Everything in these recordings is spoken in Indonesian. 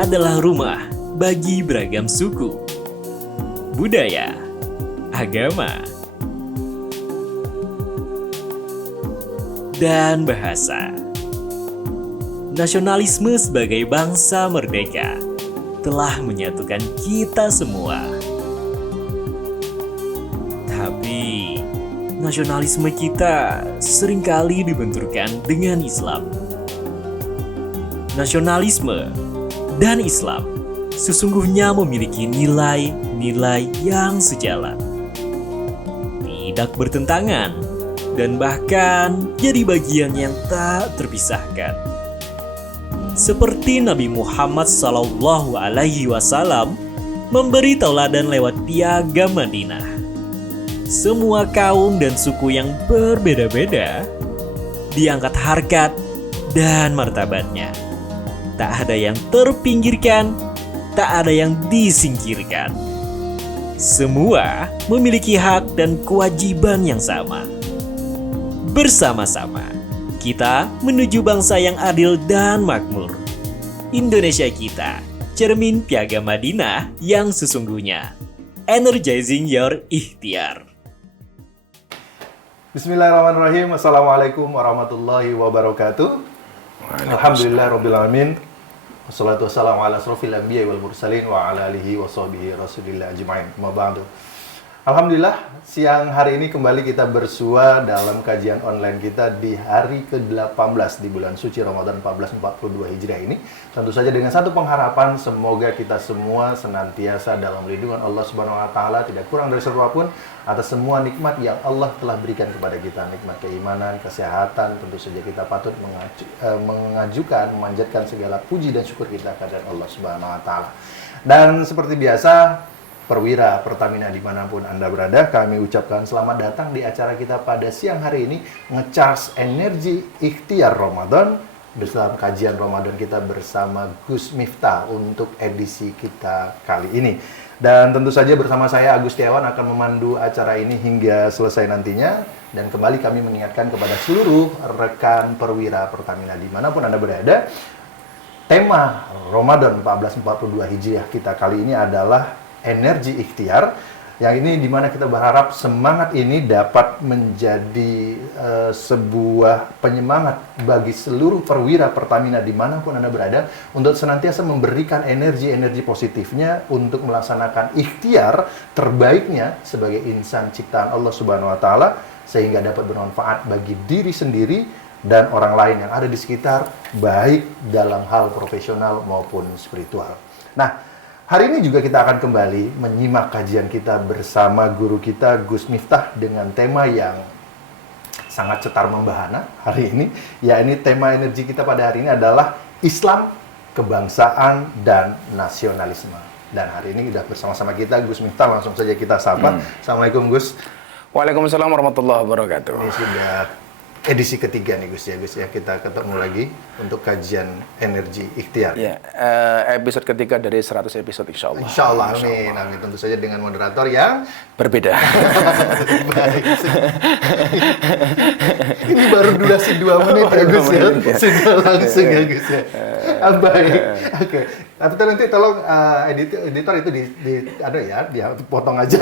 adalah rumah bagi beragam suku, budaya, agama, dan bahasa. Nasionalisme sebagai bangsa merdeka telah menyatukan kita semua. Tapi, nasionalisme kita seringkali dibenturkan dengan Islam. Nasionalisme dan Islam sesungguhnya memiliki nilai-nilai yang sejalan, tidak bertentangan, dan bahkan jadi bagian yang tak terpisahkan. Seperti Nabi Muhammad SAW memberi tauladan lewat piagam Madinah. Semua kaum dan suku yang berbeda-beda diangkat harkat dan martabatnya. Tak ada yang terpinggirkan, tak ada yang disingkirkan. Semua memiliki hak dan kewajiban yang sama. Bersama-sama, kita menuju bangsa yang adil dan makmur. Indonesia kita, cermin piagam Madinah yang sesungguhnya. Energizing your ikhtiar. Bismillahirrahmanirrahim. Assalamualaikum warahmatullahi wabarakatuh. Alhamdulillahirrabbilalamin. Wassalatu wassalamu ala asrofil anbiya wal mursalin wa ala alihi wa sahbihi rasulillah ajma'in. Amma ba'du. Alhamdulillah, siang hari ini kembali kita bersua dalam kajian online kita di hari ke-18 di bulan suci Ramadan 1442 Hijriah ini. Tentu saja dengan satu pengharapan, semoga kita semua senantiasa dalam lindungan Allah Subhanahu wa taala, tidak kurang dari apapun atas semua nikmat yang Allah telah berikan kepada kita, nikmat keimanan, kesehatan. Tentu saja kita patut memanjatkan segala puji dan syukur kita kepada Allah Subhanahu wa taala. Dan seperti biasa, perwira Pertamina dimanapun Anda berada, kami ucapkan selamat datang di acara kita pada siang hari ini, Ngecharge Energi Ikhtiar Ramadan, dalam kajian Ramadan kita bersama Gus Miftah untuk edisi kita kali ini. Dan tentu saja bersama saya Agus Setiawan akan memandu acara ini hingga selesai nantinya. Dan kembali kami mengingatkan kepada seluruh rekan perwira Pertamina dimanapun Anda berada, tema Ramadan 1442 Hijriah kita kali ini adalah energi ikhtiar, yang ini dimana kita berharap semangat ini dapat menjadi sebuah penyemangat bagi seluruh perwira Pertamina dimanapun Anda berada untuk senantiasa memberikan energi-energi positifnya untuk melaksanakan ikhtiar terbaiknya sebagai insan ciptaan Allah Subhanahu wa taala, sehingga dapat bermanfaat bagi diri sendiri dan orang lain yang ada di sekitar, baik dalam hal profesional maupun spiritual. Nah, hari ini juga kita akan kembali menyimak kajian kita bersama guru kita Gus Miftah dengan tema yang sangat cetar membahana hari ini. Ya, ini tema energi kita pada hari ini adalah Islam, kebangsaan, dan nasionalisme. Dan hari ini sudah bersama-sama kita Gus Miftah, langsung saja kita sapa. Assalamualaikum Gus. Waalaikumsalam warahmatullahi wabarakatuh. Ini sudah edisi ketiga nih Gus ya, kita ketemu lagi untuk kajian energi ikhtiar. Ya, episode ketiga dari 100 episode insya Allah. Insya Allah, amin, amin. Tentu saja dengan moderator yang berbeda. Baik. Ini baru durasi 2 menit ya Gus ya. Sudah langsung ya Gus ya. Baik. Oke. Tapi nanti tolong editor itu dia potong aja.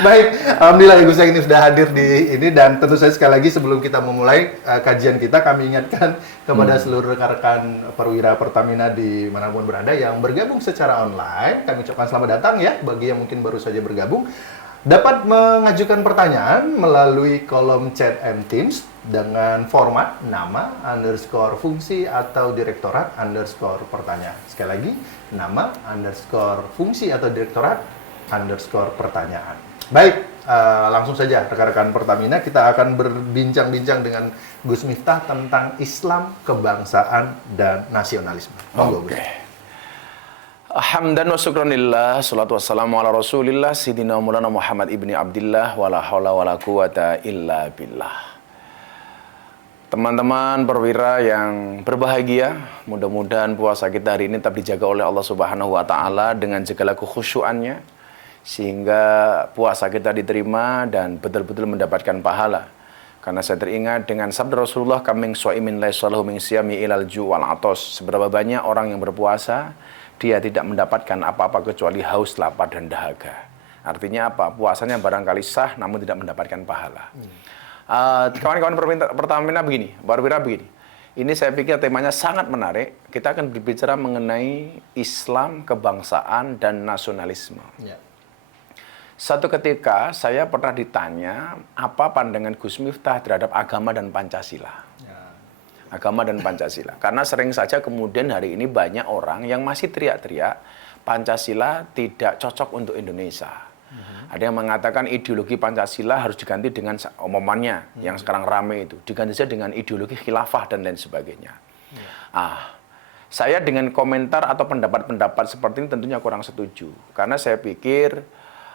Baik. Alhamdulillah Gus yang ini sudah hadir di ini, dan tentu saja sekali lagi sebelum kita memulai kajian kita, kami ingatkan kepada seluruh rekan-rekan perwira Pertamina di manapun berada yang bergabung secara online, kami ucapkan selamat datang ya bagi yang mungkin baru saja bergabung. Dapat mengajukan pertanyaan melalui kolom chat M-Teams dengan format nama, underscore fungsi, atau direktorat, underscore pertanyaan. Sekali lagi, nama, underscore fungsi, atau direktorat, underscore pertanyaan. Baik, langsung saja rekan-rekan Pertamina, kita akan berbincang-bincang dengan Gus Miftah tentang Islam, kebangsaan, dan nasionalisme. Monggo, Gus. Hamdan wa syukranillah, salatu wassalamu ala rasulillah, Sidina Maulana Muhammad ibni Abdillah, wala hawla wala quwata illa billah. Teman-teman perwira yang berbahagia, mudah-mudahan puasa kita hari ini tetap dijaga oleh Allah Subhanahu wa taala dengan segala kekhusyuannya, sehingga puasa kita diterima dan betul-betul mendapatkan pahala. Karena saya teringat dengan sabda Rasulullah, kaming suaimin laisalahu min siyami ilal ju' wal atos. Seberapa banyak orang yang berpuasa, dia tidak mendapatkan apa-apa kecuali haus, lapar, dan dahaga. Artinya apa? Puasanya barangkali sah, namun tidak mendapatkan pahala. Kawan-kawan Pertamina begini, Barwira begini. Ini saya pikir temanya sangat menarik. Kita akan berbicara mengenai Islam, kebangsaan, dan nasionalisme. Ya. Satu ketika saya pernah ditanya apa pandangan Gus Miftah terhadap agama dan Pancasila. Agama dan Pancasila. Karena sering saja kemudian hari ini banyak orang yang masih teriak-teriak Pancasila tidak cocok untuk Indonesia. Ada yang mengatakan ideologi Pancasila harus diganti dengan omongannya yang sekarang rame itu. Diganti saja dengan ideologi khilafah dan lain sebagainya. Saya dengan komentar atau pendapat-pendapat seperti ini tentunya kurang setuju. Karena saya pikir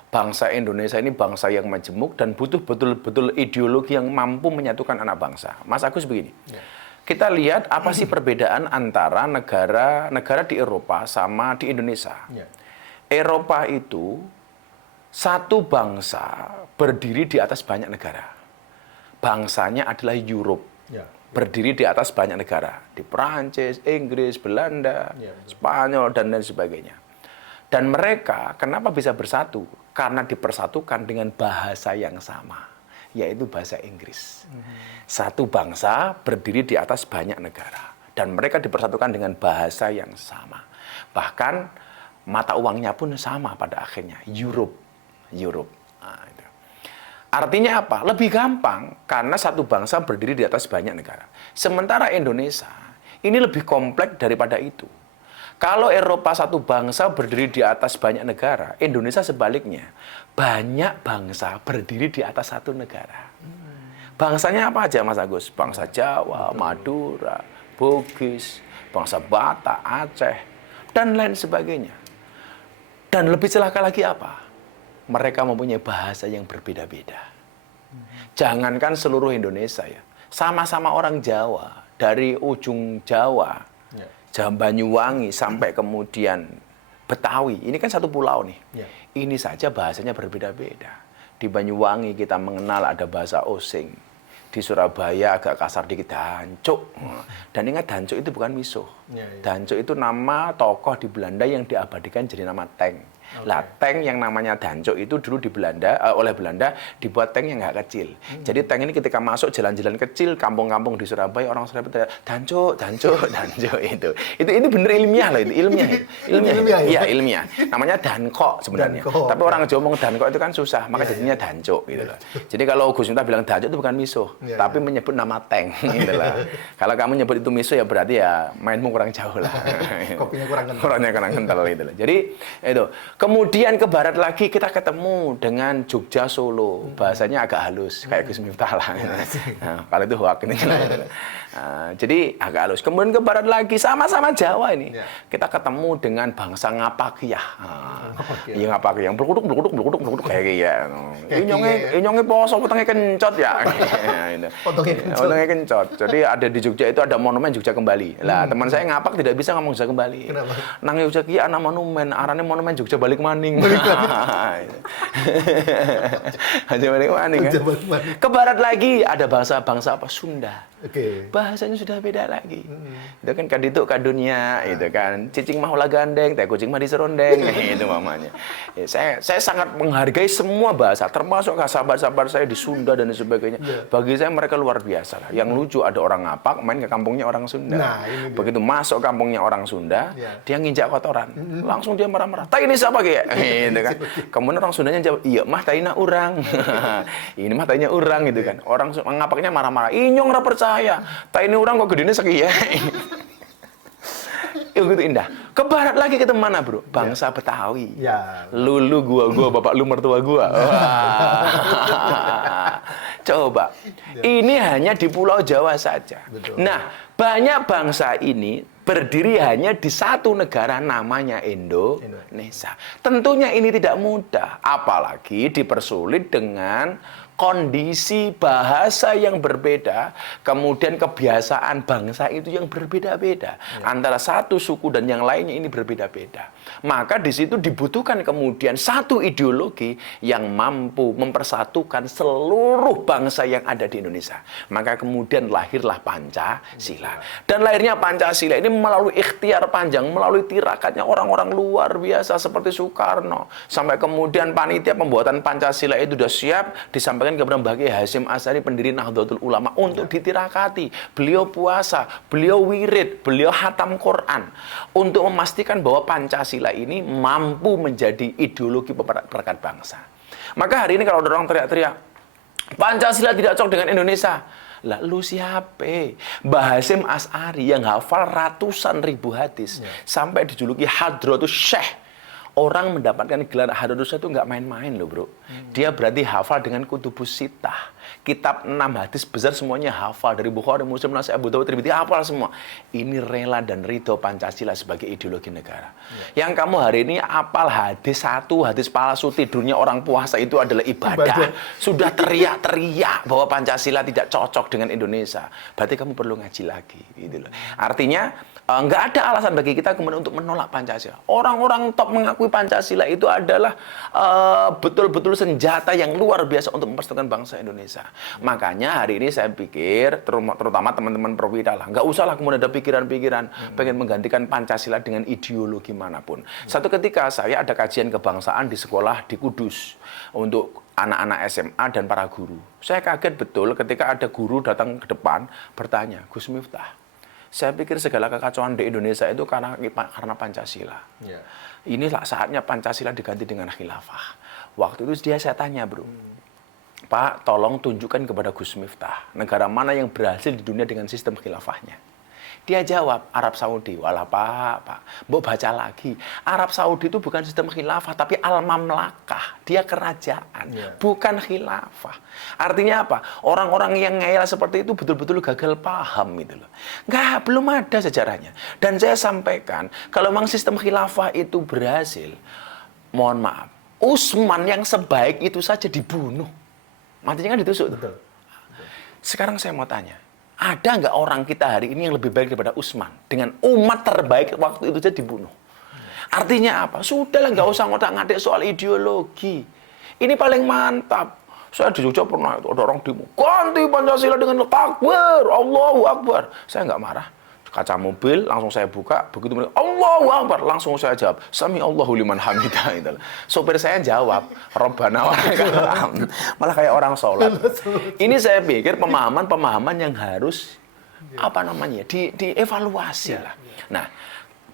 bangsa Indonesia ini bangsa yang majemuk dan butuh betul-betul ideologi yang mampu menyatukan anak bangsa. Mas Agus begini, kita lihat apa sih perbedaan antara negara-negara di Eropa sama di Indonesia. Eropa itu satu bangsa berdiri di atas banyak negara. Bangsanya adalah Europe. Berdiri di atas banyak negara. Di Perancis, Inggris, Belanda, Spanyol, dan lain sebagainya. Dan mereka kenapa bisa bersatu? Karena dipersatukan dengan bahasa yang sama, yaitu bahasa Inggris. Satu bangsa berdiri di atas banyak negara. Dan mereka dipersatukan dengan bahasa yang sama. Bahkan mata uangnya pun sama pada akhirnya, Europe. Nah, itu. Artinya apa? Lebih gampang karena satu bangsa berdiri di atas banyak negara. Sementara Indonesia ini lebih kompleks daripada itu. Kalau Eropa satu bangsa berdiri di atas banyak negara, Indonesia sebaliknya. Banyak bangsa berdiri di atas satu negara. Bangsanya apa aja Mas Agus? Bangsa Jawa, Madura, Bugis, bangsa Batak, Aceh, dan lain sebagainya. Dan lebih celaka lagi apa? Mereka mempunyai bahasa yang berbeda-beda. Jangankan seluruh Indonesia ya. Sama-sama orang Jawa, dari ujung Jawa, Banyuwangi sampai kemudian Betawi, ini kan satu pulau nih. Ini saja bahasanya berbeda-beda. Di Banyuwangi kita mengenal ada bahasa Osing. Di Surabaya agak kasar dikit, Dancuk. Dan ingat Dancuk itu bukan misuh. Dancuk itu nama tokoh di Belanda yang diabadikan jadi nama tank. Lah tank yang namanya Dancuk itu dulu di Belanda oleh Belanda dibuat tank yang nggak kecil. Jadi tank ini ketika masuk jalan-jalan kecil, kampung-kampung di Surabaya orang Surabaya Dancuk itu. Itu bener ilmiah loh, itu ilmiah. Iya, ilmiah. Namanya Dankok sebenarnya. Tapi orang Jawa ngomong Dankok itu kan susah, maka jadinya Dancuk gitu loh. Jadi kalau Gus Miftah bilang Dancuk itu bukan misuh, tapi menyebut nama tank gitu lah. Kalau kamu nyebut itu misuh ya berarti ya mainmu kurang jauh lah. Kopinya kurang kental. Kurang kental gitu loh. Jadi itu. Kemudian ke barat lagi kita ketemu dengan Jogja Solo. Bahasanya agak halus, kayak Gus Miftah lah. Nah, kalau itu hoak ini. Jadi agak halus. Kemudian ke barat lagi sama-sama Jawa ini. Kita ketemu dengan bangsa Ngapakiyah. Iya Ngapakiyah yang blukuduk kayak gitu. Inyonge poso wetenge kencot ya. Potongnya kencot. Jadi ada di Jogja itu ada monumen Jogja Kembali. Lah teman saya ngapak tidak bisa ngomong Jogja Kembali. Kenapa? Nang Jogja ki ana monumen, arane monumen Jogja balik maning. Aja balik maning kan. Ke barat lagi ada bangsa apa? Sunda. Bahasanya sudah beda lagi. Itu kan kadito kadunya, itu kan cicing mah ulah gandeng, teh kucing mah diserondeng, itu mamanya. Ya, saya sangat menghargai semua bahasa, termasuk sahabat-sahabat saya di Sunda dan sebagainya. Bagi saya mereka luar biasa lah. Yang lucu ada orang Ngapak main ke kampungnya orang Sunda. Begitu masuk kampungnya orang Sunda, dia nginjak kotoran. Langsung dia marah-marah. "Tai ini siapa ge?" Gitu kan. Kemudian orang Sundanya jawab, "Iya mah taina urang." Ini mah tainya urang gitu kan. Orang Ngapaknya marah-marah. "Inyong ra percaya. Tai ini urang kok gedene sekiye." Itu gitu indah. Ke barat lagi kita mana, Bro? Bangsa Betawi. Lulu gua, bapak lu mertua gua. Coba. Ini hanya di Pulau Jawa saja. Nah, banyak bangsa ini berdiri hanya di satu negara namanya Indonesia. Tentunya ini tidak mudah, apalagi dipersulit dengan kondisi bahasa yang berbeda, kemudian kebiasaan bangsa itu yang berbeda-beda. Antara satu suku dan yang lainnya ini berbeda-beda. Maka di situ dibutuhkan kemudian satu ideologi yang mampu mempersatukan seluruh bangsa yang ada di Indonesia. Maka kemudian lahirlah Pancasila. Dan lahirnya Pancasila ini melalui ikhtiar panjang, melalui tirakatnya orang-orang luar biasa seperti Soekarno. Sampai kemudian panitia pembuatan Pancasila itu sudah siap, disampaikan kepada Mbah Kiai Hasyim Asy'ari, pendiri Nahdlatul Ulama, untuk ditirakati. Beliau puasa, beliau wirid, beliau khatam Quran untuk memastikan bahwa Pancasila ini mampu menjadi ideologi perekat bangsa. Maka hari ini kalau ada orang teriak-teriak, Pancasila tidak cocok dengan Indonesia. Lah lu siapa? Mbah Hasyim Asy'ari yang hafal ratusan ribu hadis sampai dijuluki Hadratus Syekh. Orang mendapatkan gelar Hadratus Syekh itu nggak main-main loh bro. Dia berarti hafal dengan Kutubus Sittah. Kitab 6 hadis besar semuanya hafal. Dari Bukhari, Muslim, Nasai, Abu Dawud, Tirmidzi, hafal semua. Ini rela dan ridho Pancasila sebagai ideologi negara. Yang kamu hari ini hafal hadis satu, hadis palsu, tidurnya orang puasa itu adalah ibadah. Sudah teriak-teriak bahwa Pancasila tidak cocok dengan Indonesia. Berarti kamu perlu ngaji lagi. Gitu loh. Artinya, nggak ada alasan bagi kita kemudian untuk menolak Pancasila. Orang-orang top mengakui Pancasila itu adalah betul-betul senjata yang luar biasa untuk mempersatukan bangsa Indonesia. Makanya hari ini saya pikir, terutama teman-teman Perwira lah, nggak usah lah kemudian ada pikiran-pikiran pengen menggantikan Pancasila dengan ideologi manapun. Satu ketika saya ada kajian kebangsaan di sekolah di Kudus untuk anak-anak SMA dan para guru. Saya kaget betul ketika ada guru datang ke depan bertanya, Gus Miftah, saya pikir segala kekacauan di Indonesia itu karena Pancasila. Inilah saatnya Pancasila diganti dengan khilafah. Waktu itu saya tanya bro, Pak, tolong tunjukkan kepada Gus Miftah negara mana yang berhasil di dunia dengan sistem khilafahnya. Dia jawab, Arab Saudi. Walah Pak, mbok baca lagi. Arab Saudi itu bukan sistem khilafah, tapi al-mamlakah. Dia kerajaan, bukan khilafah. Artinya apa? Orang-orang yang ngeyel seperti itu betul-betul gagal paham gitu loh. Belum ada sejarahnya. Dan saya sampaikan, kalau memang sistem khilafah itu berhasil, mohon maaf, Utsman yang sebaik itu saja dibunuh. Matinya kan ditusuk. Betul. Sekarang saya mau tanya, ada nggak orang kita hari ini yang lebih baik daripada Utsman? Dengan umat terbaik waktu itu saja dibunuh. Artinya apa? Sudahlah, nggak usah ngotak-ngatik soal ideologi. Ini paling mantap. Saya di Jogja pernah itu ada orang demo, ganti Pancasila dengan takbir, Allahu Akbar. Saya nggak marah. Kaca mobil langsung saya buka, begitu mereka Allahu Akbar, langsung saya jawab Sami Allahu liman hamidah. Sopir saya jawab Rabbana wa lakal hamd. Malah kayak orang sholat. Ini saya pikir pemahaman yang harus dievaluasi lah. Nah,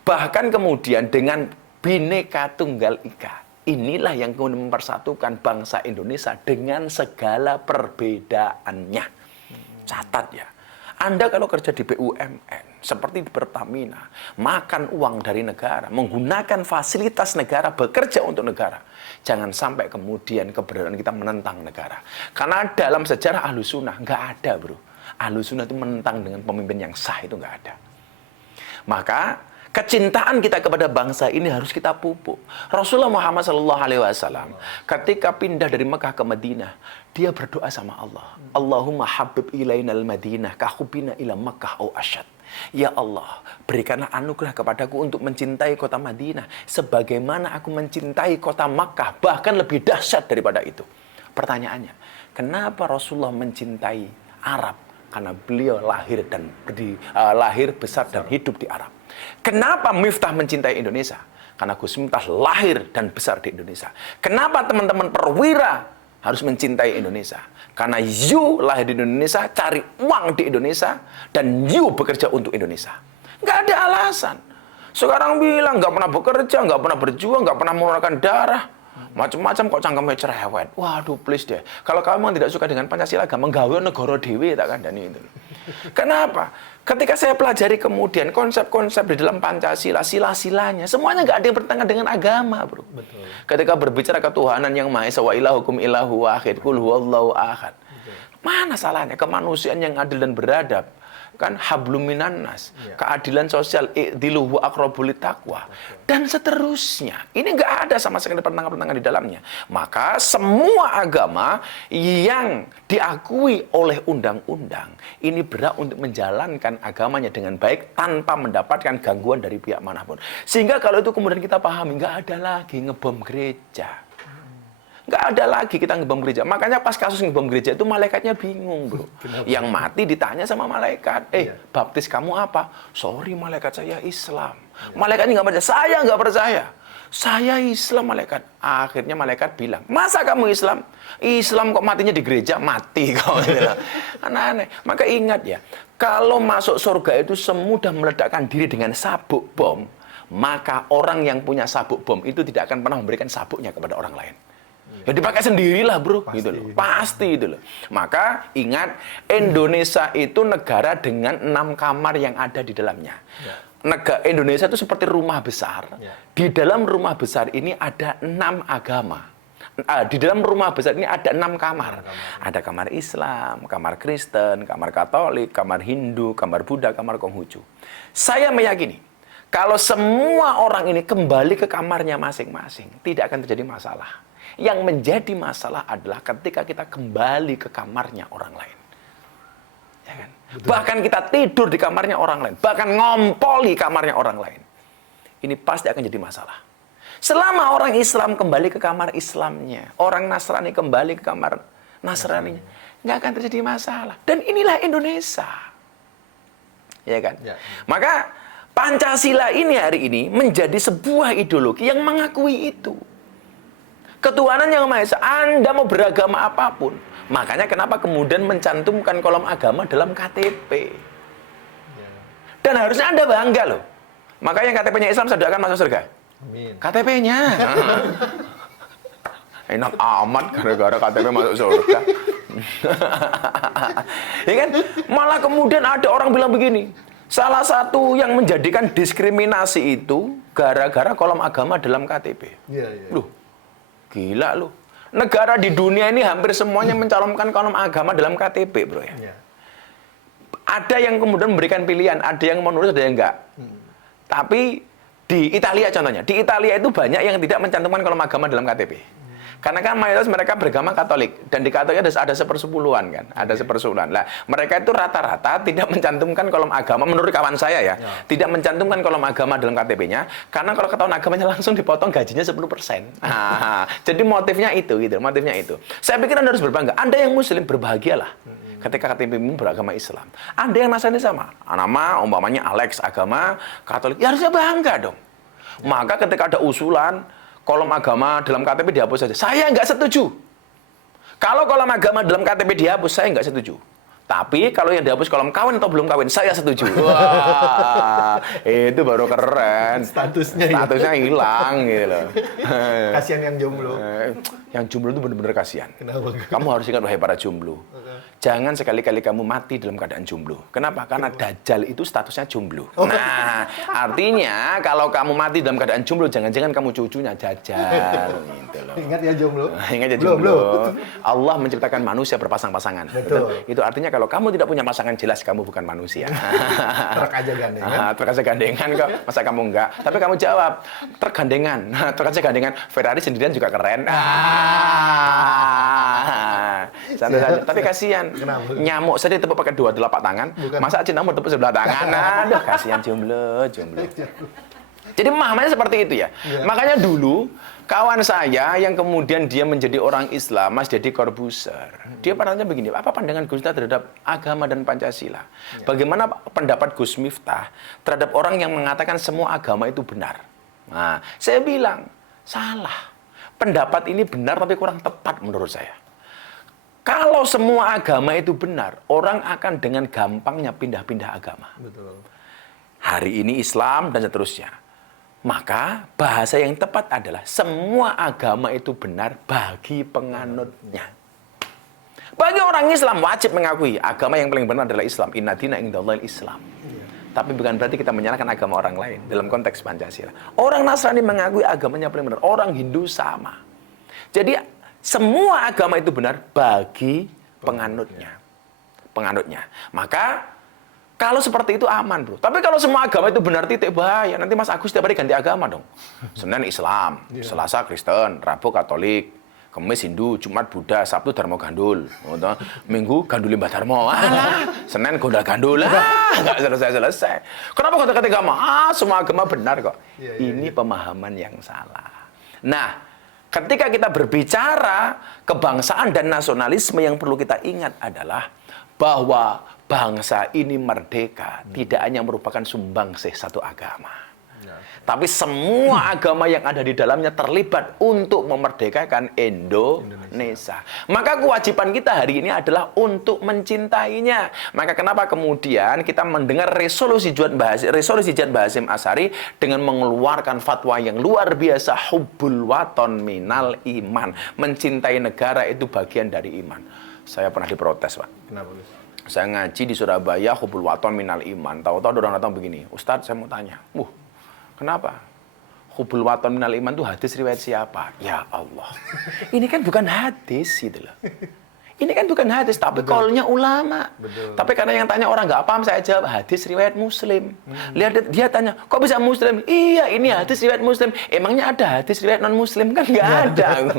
bahkan kemudian dengan Bhinneka Tunggal Ika, inilah yang kemudian mempersatukan bangsa Indonesia dengan segala perbedaannya. Catat ya, Anda kalau kerja di BUMN, seperti di Pertamina, makan uang dari negara, menggunakan fasilitas negara, bekerja untuk negara. Jangan sampai kemudian keberadaan kita menentang negara. Karena dalam sejarah Ahlus Sunnah, nggak ada bro. Ahlus Sunnah itu menentang dengan pemimpin yang sah, itu nggak ada. Maka kecintaan kita kepada bangsa ini harus kita pupuk. Rasulullah Muhammad SAW ketika pindah dari Mekah ke Madinah, dia berdoa sama Allah. Allahumma habib ilainal Madinah kahubina ila Makkah au asyad. Ya Allah, berikanlah anugerah kepadaku untuk mencintai kota Madinah sebagaimana aku mencintai kota Makkah, bahkan lebih dahsyat daripada itu. Pertanyaannya, kenapa Rasulullah mencintai Arab? Karena beliau lahir besar dan hidup di Arab. Kenapa Miftah mencintai Indonesia? Karena Gus Miftah lahir dan besar di Indonesia. Kenapa teman-teman Perwira harus mencintai Indonesia? Karena you lahir di Indonesia, cari uang di Indonesia, dan you bekerja untuk Indonesia. Nggak ada alasan. Sekarang bilang nggak pernah bekerja, nggak pernah berjuang, nggak pernah mengeluarkan darah. Macam-macam kok cangkemnya cerewet. Waduh, please deh. Kalau kamu tidak suka dengan Pancasila, gampang gawe negara dewe tak kandani itu. Kenapa? Ketika saya pelajari kemudian konsep-konsep di dalam Pancasila, sila-silanya, semuanya nggak ada yang bertentangan dengan agama, bro. Betul. Ketika berbicara ketuhanan yang Maha Esa, wa ilahukum ilahu wahid, qul huwallahu ahad. Mana salahnya kemanusiaan yang adil dan beradab? kan hablum minan nas, Ya. keadilan sosial, i'dilu wa aqrabul taqwa, dan seterusnya. Ini nggak ada sama sekali pertentangan-pertentangan di dalamnya. Maka semua agama yang diakui oleh undang-undang ini berhak untuk menjalankan agamanya dengan baik tanpa mendapatkan gangguan dari pihak manapun. Sehingga kalau itu kemudian kita pahami, nggak ada lagi ngebom gereja. Nggak ada lagi kita ngebom gereja. Makanya pas kasus ngebom gereja itu malaikatnya bingung, bro. Yang mati ditanya sama malaikat, baptis kamu apa? Sorry, malaikat saya Islam. Malaikatnya nggak percaya. Saya nggak percaya. Saya Islam, malaikat. Akhirnya malaikat bilang, masa kamu Islam? Islam kok matinya di gereja? Mati kau. Aneh-aneh. Maka ingat ya, kalau masuk surga itu semudah meledakkan diri dengan sabuk bom, maka orang yang punya sabuk bom itu tidak akan pernah memberikan sabuknya kepada orang lain. Ya dipakai sendirilah, bro. Pasti. Gitu loh. Pasti itu loh. Maka ingat, Indonesia itu negara dengan 6 kamar yang ada di dalamnya. Ya. Indonesia itu seperti rumah besar. Ya. Di dalam rumah besar ini ada 6 agama. Di dalam rumah besar ini ada 6 kamar. Ada kamar Islam, kamar Kristen, kamar Katolik, kamar Hindu, kamar Buddha, kamar Konghucu. Saya meyakini, kalau semua orang ini kembali ke kamarnya masing-masing, tidak akan terjadi masalah. Yang menjadi masalah adalah ketika kita kembali ke kamarnya orang lain. Ya kan? Bahkan kita tidur di kamarnya orang lain. Bahkan ngompoli kamarnya orang lain. Ini pasti akan jadi masalah. Selama orang Islam kembali ke kamar Islamnya, orang Nasrani kembali ke kamar Nasraninya, nggak akan terjadi masalah. Dan inilah Indonesia. Ya kan? Ya. Maka Pancasila ini hari ini menjadi sebuah ideologi yang mengakui itu. Ketuhanan yang Maha Esa, Anda mau beragama apapun. Makanya kenapa kemudian mencantumkan kolom agama dalam KTP. Dan harusnya Anda bangga loh. Makanya KTP-nya Islam sudah akan masuk surga. Amin. KTP-nya. Enak amat gara-gara KTP masuk surga. Ya kan? Malah kemudian ada orang bilang begini. Salah satu yang menjadikan diskriminasi itu gara-gara kolom agama dalam KTP. Iya, iya. Loh, gila loh. Negara di dunia ini hampir semuanya mencalonkan kolom agama dalam KTP, bro ya. Iya. Ada yang kemudian memberikan pilihan, ada yang menurut, ada yang enggak. Tapi di Italia contohnya, di Italia itu banyak yang tidak mencantumkan kolom agama dalam KTP. Karena kan mayoritas mereka beragama Katolik, dan di Katolik ada sepersepuluhan kan, ada sepersepuluhan. Lah, mereka itu rata-rata tidak mencantumkan kolom agama, menurut kawan saya ya, tidak mencantumkan kolom agama dalam KTP-nya, karena kalau ketahuan agamanya langsung dipotong gajinya 10%. Nah, jadi motifnya itu, gitu, motifnya itu. Saya pikir Anda harus berbangga. Anda yang Muslim berbahagialah ketika KTP-mu beragama Islam. Anda yang Nasrani sama, nama umpamanya Alex, agama Katolik, ya harusnya bangga dong. Maka ketika ada usulan kolom agama dalam KTP dihapus saja, saya nggak setuju. Kalau kolom agama dalam KTP dihapus, saya nggak setuju. Tapi kalau yang dihapus kolom kawin atau belum kawin, saya setuju. Wah, itu baru keren. Statusnya hilang gitu loh. Kasihan yang jomblo. Yang jomblo itu benar-benar kasihan. Kenapa? Kamu harus ingat, wahai para jomblo. Jangan sekali-kali kamu mati dalam keadaan jomblo. Kenapa? Karena Dajjal itu statusnya jomblo. Nah, artinya kalau kamu mati dalam keadaan jomblo, jangan-jangan kamu cucunya Dajjal. Gitu loh. Ingat ya jomblo. Ingat ya Belum, jomblo. belum. Allah menciptakan manusia berpasang-pasangan. Betul. Itu artinya kalau kamu tidak punya pasangan, jelas kamu bukan manusia. Truk aja gandengan. Truk aja gandengan kok. Masa kamu enggak? Tapi kamu jawab, truk gandengan. Truk aja gandengan. Ferrari sendirian juga keren. Santai-santai. Tapi kasihan. Kenapa? Nyamuk saja tepuk pakai 2 telapak tangan. Bukan. Masa cintamu tepuk sebelah tangan? Aduh, kasihan jomblo. Jadi pemahamannya seperti itu ya. Makanya dulu kawan saya yang kemudian dia menjadi orang Islam, Mas Deddy Corbuzier, dia pernah begini, apa pandangan Gus Miftah terhadap agama dan Pancasila? Bagaimana pendapat Gus Miftah terhadap orang yang mengatakan semua agama itu benar? Nah, saya bilang, salah. Pendapat ini benar tapi kurang tepat menurut saya. Kalau semua agama itu benar, orang akan dengan gampangnya pindah-pindah agama. Betul. Hari ini Islam dan seterusnya. Maka bahasa yang tepat adalah semua agama itu benar bagi penganutnya. Bagi orang Islam wajib mengakui agama yang paling benar adalah Islam. Inna dina indallahil Islam. Tapi bukan berarti kita menyalahkan agama orang lain dalam konteks Pancasila. Orang Nasrani mengakui agamanya paling benar. Orang Hindu sama. Jadi semua agama itu benar bagi penganutnya. Maka Kalau seperti itu aman, bro. Tapi kalau semua agama itu benar titik, bahaya. Nanti Mas Agus setiap hari ganti agama dong. Senin Islam, Selasa Kristen, Rabu Katolik, Kamis Hindu, Jumat Buddha, Sabtu Dharma Gandul, Minggu Gandul Mbah Dharma. Senin Gondal Gandul. Nggak selesai-selesai. Kenapa kata-kata agama? Semua agama benar kok. Ini pemahaman yang salah. Nah, ketika kita berbicara kebangsaan dan nasionalisme, yang perlu kita ingat adalah bahwa bangsa ini merdeka tidak hanya merupakan sumbangsih satu agama, tapi semua agama yang ada di dalamnya terlibat untuk memerdekakan Indonesia. Maka kewajiban kita hari ini adalah untuk mencintainya. Maka kenapa kemudian kita mendengar resolusi Jad Bahasim Asy'ari dengan mengeluarkan fatwa yang luar biasa, hubbul waton minal iman. Mencintai negara itu bagian dari iman. Saya pernah diprotes, Pak. Kenapa, Gus? Saya ngaji di Surabaya, hubbul waton minal iman. Tahu-tahu ada orang datang begini, Ustadz saya mau tanya, kenapa? Hubbul waton minal iman itu hadis riwayat siapa? Ya Allah. Ini kan bukan hadis gitu loh. Ini kan bukan hadis, tapi kaulnya ulama. Betul. Tapi karena yang tanya orang nggak paham, saya jawab hadis riwayat Muslim. Lihat dia tanya, kok bisa Muslim? Iya, ini hadis riwayat Muslim. Emangnya ada hadis riwayat non Muslim? Kan nggak ada.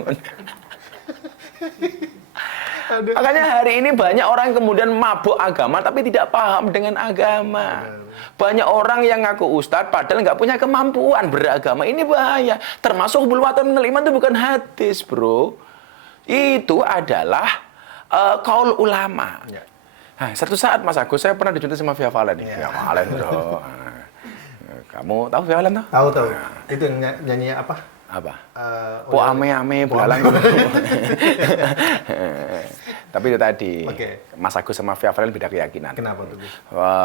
Makanya hari ini banyak orang yang kemudian mabuk agama tapi tidak paham dengan agama. Banyak orang yang ngaku ustadz padahal nggak punya kemampuan beragama. Ini bahaya. Termasuk hubbul waton minal iman itu bukan hadis, bro. Itu adalah kaul ulama. Nah, satu saat Mas Agus, saya pernah dicontoh sama Via Valen nih. Via Valen, bro. Kamu tahu Via Valen tuh? Tahu. Itu yang nyanyi apa? Apa? Po ame-ame belalang. Tapi itu tadi, Mas Agus sama Via Valen beda keyakinan. Kenapa tuh, Gus?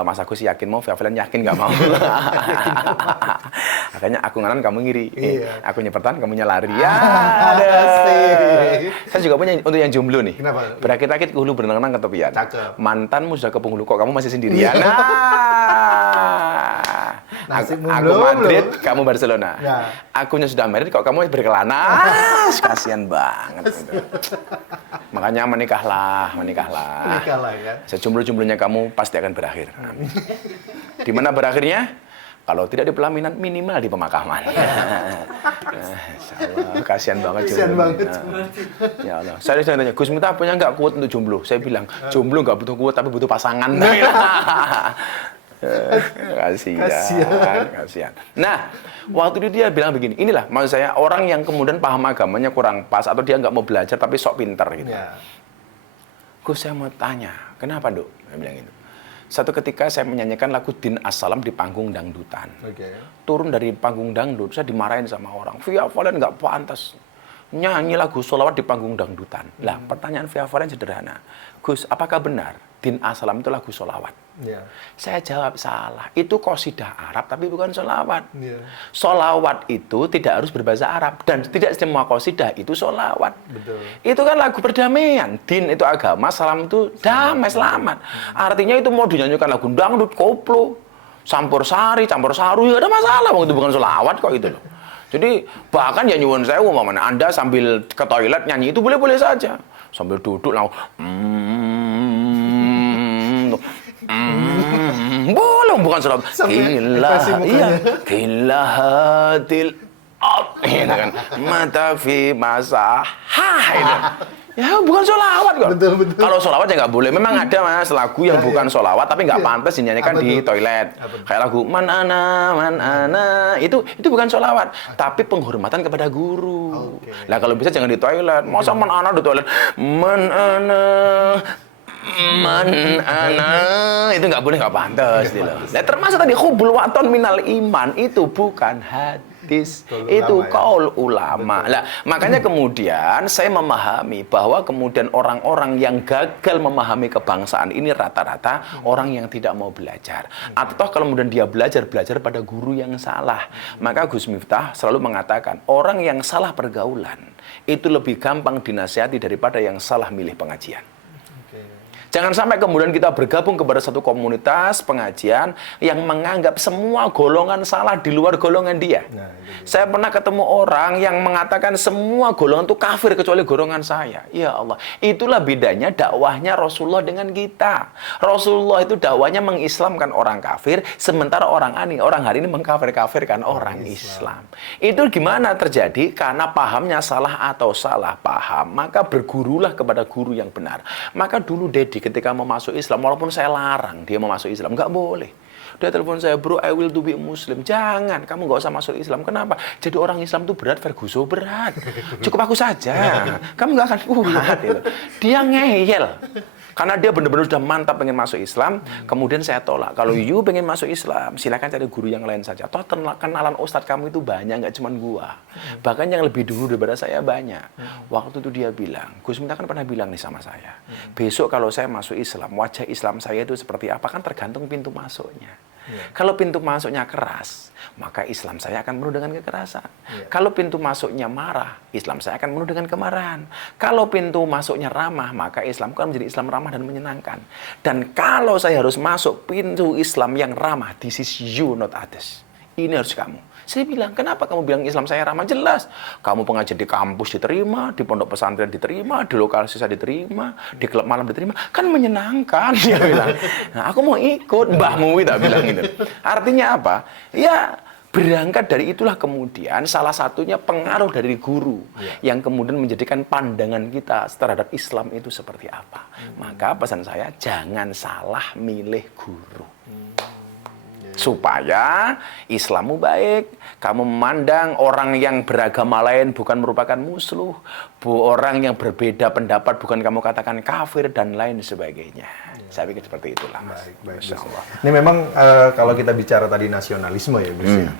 Mas Agus yakin mau, Via Valen yakin nggak mau. Makanya aku nganan, kamu ngiri. Aku nyepertan, kamunya lari. Ya, saya juga punya untuk yang jomblo nih. Kenapa? Berakit-akit ke hulu, berenang-renang ke tepian. Cakep. Mantanmu sudah ke penghulu, kok kamu masih sendirian? Nasibmu aku belum, Madrid, kamu Barcelona. Ya. Akunya sudah married, kok kamu berkelana? Kasihan banget. Gitu. Makanya menikahlah. Menikahlah kan. Sejomblo-jomblonya kamu pasti akan berakhir. Di mana berakhirnya? Kalau tidak di pelaminan, minimal di pemakaman. Insyaallah, kasihan banget jomblo. Kasihan banget. Ya Allah. Saya tanya, Gus Miftah punya nggak kuat untuk jomblo? Saya bilang, jomblo nggak butuh kuat, tapi butuh pasangan. Kasihan. Nah, waktu itu dia bilang begini, inilah maksud saya, orang yang kemudian paham agamanya kurang pas atau dia nggak mau belajar tapi sok pinter gitu. Gus, saya mau tanya, kenapa, Dok? Saya bilang gitu. Satu ketika saya menyanyikan lagu Din As-Salam di panggung dangdutan. Turun dari panggung dangdut, saya dimarahin sama orang. Via Valen nggak pantas nyanyi lagu sholawat di panggung dangdutan. Lah, pertanyaan Via Valen sederhana. Gus, apakah benar Din As-Salam itu lagu sholawat? Saya jawab salah. Itu qasidah Arab tapi bukan sholawat. Sholawat itu tidak harus berbahasa Arab. Dan tidak semua qasidah itu sholawat. Itu kan lagu perdamaian. Din itu agama, salam itu damai, selamat. Artinya itu mau dinyanyikan lagu dangdut, koplo, campur sari, campur saru, ya ada masalah. Itu bukan sholawat kok itu loh. Jadi bahkan ya nyuwun saya, umpamanya Anda sambil ke toilet nyanyi itu boleh-boleh saja. Sambil duduk langsung boleh, bukan sholawat. Gila hatil gitu kan. Mata fi masa itu. Ya bukan sholawat kok. Betul. Kalau sholawat ya nggak boleh. Memang ada Mas lagu yang bukan sholawat tapi nggak pantas dinyanyikan di toilet. Kayak lagu man ana itu bukan sholawat, tapi penghormatan kepada guru. Lah kalau bisa jangan di toilet. Masa man ana di toilet? Man ana itu nggak boleh, nggak pantas gitu. Nah, termasuk tadi hubbul waton minal iman itu bukan hadis, itu kaul ulama. Lah, makanya kemudian saya memahami bahwa kemudian orang-orang yang gagal memahami kebangsaan ini rata-rata orang yang tidak mau belajar. Atau kalau kemudian dia belajar pada guru yang salah. Maka Gus Miftah selalu mengatakan orang yang salah pergaulan itu lebih gampang dinasihati daripada yang salah milih pengajian. Jangan sampai kemudian kita bergabung kepada satu komunitas pengajian yang menganggap semua golongan salah di luar golongan dia. Saya pernah ketemu orang yang mengatakan semua golongan itu kafir kecuali golongan saya. Ya Allah, itulah bedanya dakwahnya Rasulullah dengan kita. Rasulullah itu dakwahnya mengislamkan orang kafir, sementara orang hari ini mengkafir-kafirkan orang Islam. Itu gimana terjadi? Karena pahamnya salah atau salah paham, maka bergurulah kepada guru yang benar. Maka dulu Dedi ketika mau masuk Islam, walaupun saya larang dia mau masuk Islam, nggak boleh. Dia telepon saya, bro, I will to be Muslim. Jangan, kamu nggak usah masuk Islam. Kenapa? Jadi orang Islam itu berat, Ferguson berat. Cukup aku saja. Kamu nggak akan kuat. Gitu. Dia ngeyel. Karena dia benar-benar sudah mantap pengen masuk Islam, kemudian saya tolak. Kalau you pengen masuk Islam, silakan cari guru yang lain saja. Toh kenalan ustadz kamu itu banyak, nggak cuma gua. Bahkan yang lebih dulu daripada saya banyak. Waktu itu dia bilang, Gus Miftah kan pernah bilang nih sama saya, besok kalau saya masuk Islam, wajah Islam saya itu seperti apa? Kan tergantung pintu masuknya. Kalau pintu masuknya keras, maka Islam saya akan penuh dengan kekerasan. Kalau pintu masuknya marah, Islam saya akan penuh dengan kemarahan. Kalau pintu masuknya ramah, maka Islam akan menjadi Islam ramah dan menyenangkan. Dan kalau saya harus masuk pintu Islam yang ramah, this is you, not others. Ini harus kamu. Saya bilang, kenapa kamu bilang Islam saya ramah? Jelas. Kamu pengajar di kampus diterima, di pondok pesantren diterima, di lokal sisa diterima, di klub malam diterima. Kan menyenangkan, dia bilang. Nah, aku mau ikut, mbahmu tak bilang gitu. Artinya apa? Ya, berangkat dari itulah kemudian salah satunya pengaruh dari guru yang kemudian menjadikan pandangan kita terhadap Islam itu seperti apa. Maka pesan saya, jangan salah milih guru. Supaya Islammu baik, kamu memandang orang yang beragama lain bukan merupakan musuh, orang yang berbeda pendapat bukan kamu katakan kafir dan lain sebagainya. Saya pikir seperti itulah, Mas. Baik. Ini memang kalau kita bicara tadi nasionalisme ya, Gus ya.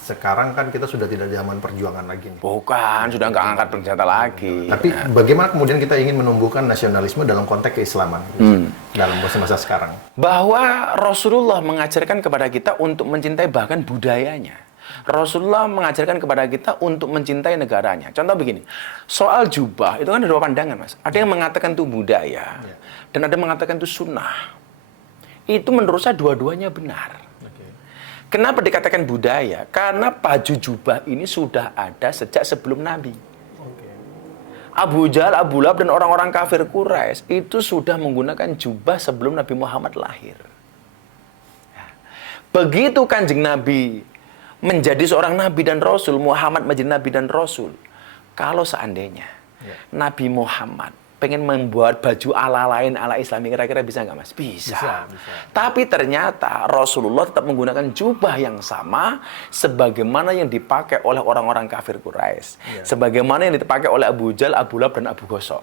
Sekarang kan kita sudah tidak zaman perjuangan lagi nih. Bukan, sudah nggak angkat bersenjata lagi. Tapi bagaimana kemudian kita ingin menumbuhkan nasionalisme dalam konteks keislaman dalam masa-masa sekarang? Bahwa Rasulullah mengajarkan kepada kita untuk mencintai bahkan budayanya. Rasulullah mengajarkan kepada kita untuk mencintai negaranya. Contoh begini, soal jubah itu kan ada dua pandangan, Mas. Ada yang mengatakan itu budaya, dan ada yang mengatakan itu sunnah. Itu menurut saya dua-duanya benar. Kenapa dikatakan budaya? Karena baju jubah ini sudah ada sejak sebelum Nabi. Abu Jahal, Abu Lahab, dan orang-orang kafir Quraisy itu sudah menggunakan jubah sebelum Nabi Muhammad lahir. Begitu Kanjeng Nabi menjadi seorang Nabi dan Rasul, Muhammad menjadi Nabi dan Rasul. Kalau seandainya Nabi Muhammad pengen membuat baju ala lain, ala Islami, kira-kira bisa nggak, Mas? Bisa. Tapi ternyata Rasulullah tetap menggunakan jubah yang sama sebagaimana yang dipakai oleh orang-orang kafir Quraisy. Sebagaimana yang dipakai oleh Abu Jahal, Abu Lahab, dan Abu Gosok.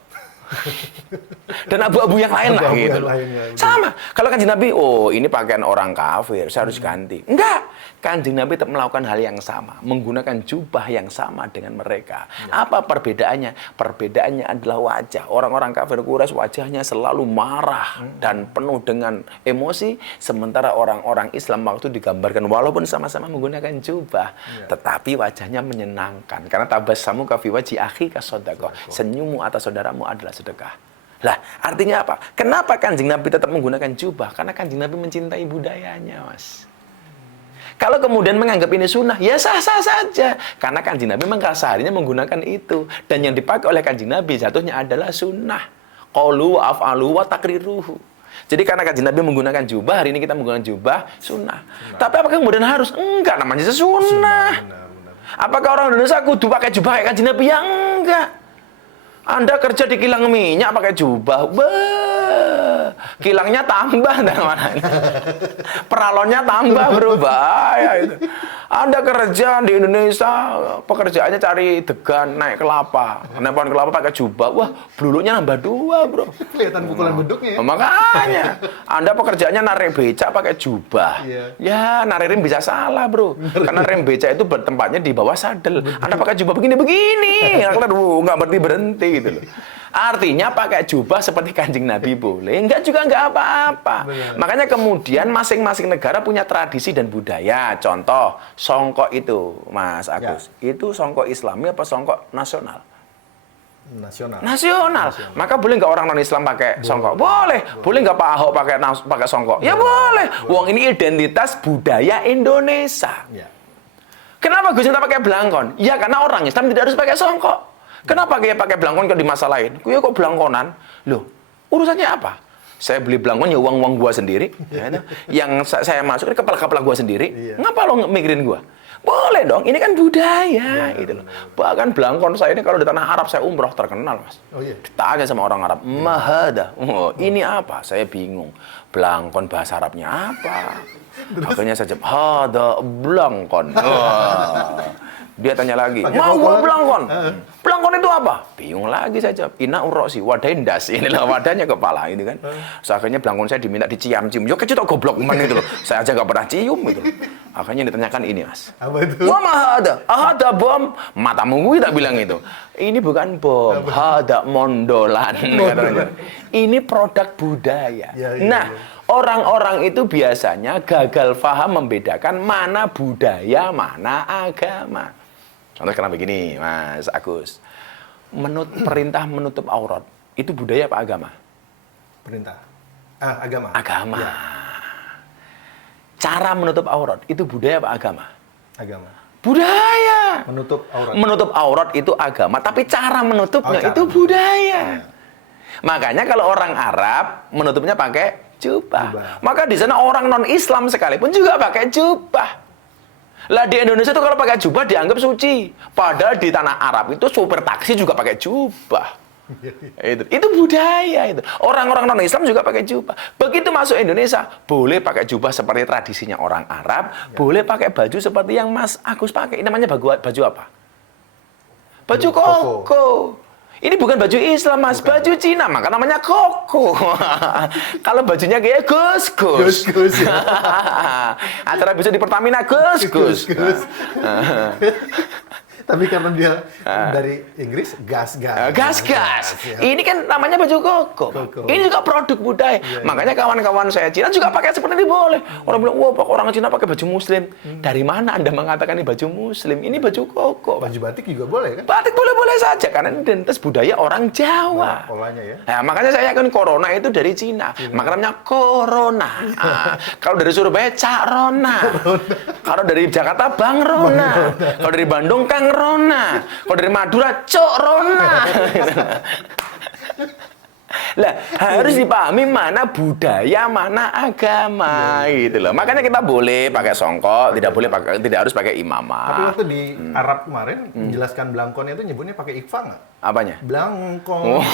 Dan abu-abu yang lain lah gitu loh. Sama. Kalau Kanjeng Nabi, oh ini pakaian orang kafir, saya harus ganti. Enggak. Kanjeng Nabi tetap melakukan hal yang sama, menggunakan jubah yang sama dengan mereka. Apa perbedaannya? Perbedaannya adalah wajah. Orang-orang kafir Quraisy wajahnya selalu marah dan penuh dengan emosi, sementara orang-orang Islam waktu digambarkan walaupun sama-sama menggunakan jubah, tetapi wajahnya menyenangkan. Karena tabassamu ka fi wajhi akhika shadaqah. Senyummu atas saudaramu adalah sedekah. Lah, artinya apa? Kenapa Kanjeng Nabi tetap menggunakan jubah? Karena Kanjeng Nabi mencintai budayanya, Mas. Kalau kemudian menganggap ini sunnah, ya sah-sah saja. Karena Kanjeng Nabi memang seharinya menggunakan itu. Dan yang dipakai oleh Kanjeng Nabi jatuhnya adalah sunnah. Qaulu wa af'alu wa takriruhu. Jadi karena Kanjeng Nabi menggunakan jubah, hari ini kita menggunakan jubah, sunnah. Tapi apakah kemudian harus? Enggak, namanya sunnah. Apakah orang Indonesia kudu pakai jubah kayak Kanjeng Nabi? Ya enggak. Anda kerja di kilang minyak pakai jubah, kilangnya tambah, peralonnya tambah, berubah ya itu. Anda kerja di Indonesia, pekerjaannya cari degan, naik kelapa, naik pohon kelapa pakai jubah, wah beluluknya nambah 2, bro. Kelihatan pukulan beduknya ya. Makanya, Anda pekerjaannya narik becak pakai jubah, ya narik rem bisa salah, bro. Karena rem becak itu bertempatnya di bawah sadel. Anda pakai jubah begini-begini, nggak berhenti gitu loh. Artinya pakai jubah seperti Kanjeng Nabi boleh, enggak juga enggak apa-apa. Makanya kemudian masing-masing negara punya tradisi dan budaya. Contoh, songkok itu, Mas Agus, itu songkok Islami apa songkok nasional? nasional. Maka boleh nggak orang non Islam pakai songkok? Boleh. Boleh nggak Pak Ahok pakai songkok? Ya boleh. Wong ini identitas budaya Indonesia. Ya. Kenapa Gus Miftah pakai belangkon? Ya karena orang Islam tidak harus pakai songkok. Kenapa kayak pakai belangkon kalau dimasalahin? Kuya kok belangkonan? Loh, urusannya apa? Saya beli belangkon ya uang gua sendiri. Ya, yang saya masukin kepala gua sendiri. Ngapa lo mikirin gua? Boleh dong, ini kan budaya gitu loh. Bahkan belangkon saya ini kalau di tanah Arab saya umroh terkenal, Mas. Oh iya. Ditanya sama orang Arab, "Mahada." Oh, ini apa? Saya bingung. Belangkon bahasa Arabnya apa? Akhirnya saya jawab, "Hada belangkon." Dia tanya lagi, "Mau gua belangkon?" "Belangkon itu apa?" Bingung lagi saya jawab, "Ina urosi, wadahnya das." Inilah wadahnya kepala itu kan. So, akhirnya belangkon saya diminta dicium-cium. Yo kecut goblok man itu loh. Saya aja nggak pernah cium gitu. Akhirnya ditanyakan ini, Mas. Apa itu? Wah, ada bom. Matamu gue tak bilang itu. Ini bukan bom, ada mondolan. Katanya. Ini produk budaya. Nah, orang-orang itu biasanya gagal paham membedakan mana budaya, mana agama. Contoh karena begini, Mas Agus. Perintah menutup aurat, itu budaya apa agama? Perintah. Agama. Agama. Ya. Cara menutup aurat, itu budaya apa agama? Agama. Budaya. Menutup aurat. Menutup aurat itu agama, tapi cara menutupnya itu budaya. Makanya kalau orang Arab menutupnya pakai jubah. Maka di sana orang non-Islam sekalipun juga pakai jubah. Lah di Indonesia itu kalau pakai jubah dianggap suci. Padahal di tanah Arab itu supir taksi juga pakai jubah. Itu budaya itu. Orang-orang non-Islam juga pakai jubah. Begitu masuk Indonesia, boleh pakai jubah seperti tradisinya orang Arab, boleh pakai baju seperti yang Mas Agus pakai. Ini namanya baju apa? Baju koko. Ini bukan baju Islam, Mas. Bukan. Baju Cina, maka namanya koko. Kalau bajunya kayak Gus-Gus. Gus-Gus, ya. Acara bisa di Pertamina, Gus-Gus. Tapi karena dia dari Inggris, gas-gas. Gas-gas. Ini kan namanya baju koko. Ini juga produk budaya. Makanya kawan-kawan saya Cina juga pakai seperti ini boleh. Orang bilang, wah orang Cina pakai baju muslim. Dari mana Anda mengatakan ini baju muslim? Ini baju koko. Baju batik juga boleh kan? Batik boleh-boleh saja. Karena ini identitas budaya orang Jawa. Polanya ya. Nah, makanya saya yakin corona itu dari Cina. Maka namanya corona. Kalau dari Surabaya, Cak Rona. Kalau dari Jakarta, Bang Rona. Kalau dari Bandung, Kang Rona. Kalau dari Madura, Cok Rona. Lah, harus dipahami mana budaya, mana agama gitu loh. Makanya kita boleh pakai songkok, tidak harus pakai imamah. Tapi waktu di Arab kemarin menjelaskan belangkon itu nyebutnya pakai ikfa nggak? Apanya? Belangkon.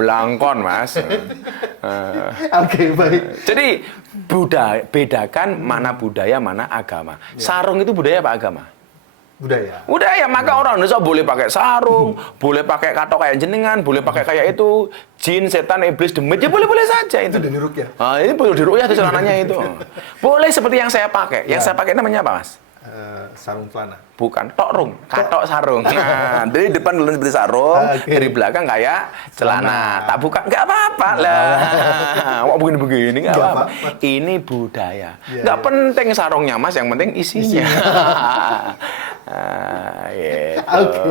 Belangkon, Mas. Oke, baik. Jadi bedakan mana budaya, mana agama. Sarung itu budaya apa agama? Budaya, maka orang Indonesia boleh pakai sarung, boleh pakai katok kayak jenengan, boleh pakai kayak itu, jin, setan, iblis, demit, ya boleh-boleh saja itu. Itu dari rukyah. Nah, ini boleh dirukyah itu celananya itu. Boleh seperti yang saya pakai. Yang saya pakai namanya apa, Mas? Sarung celana. Bukan, tokrung, katok sarung. Nah, dari depan dulu seperti sarung, dari belakang kayak celana. Tak buka, nggak apa-apa lah. Wah, begini-begini nggak apa-apa. Ini budaya. Nggak penting sarungnya, Mas, yang penting isinya. Gitu. Oke.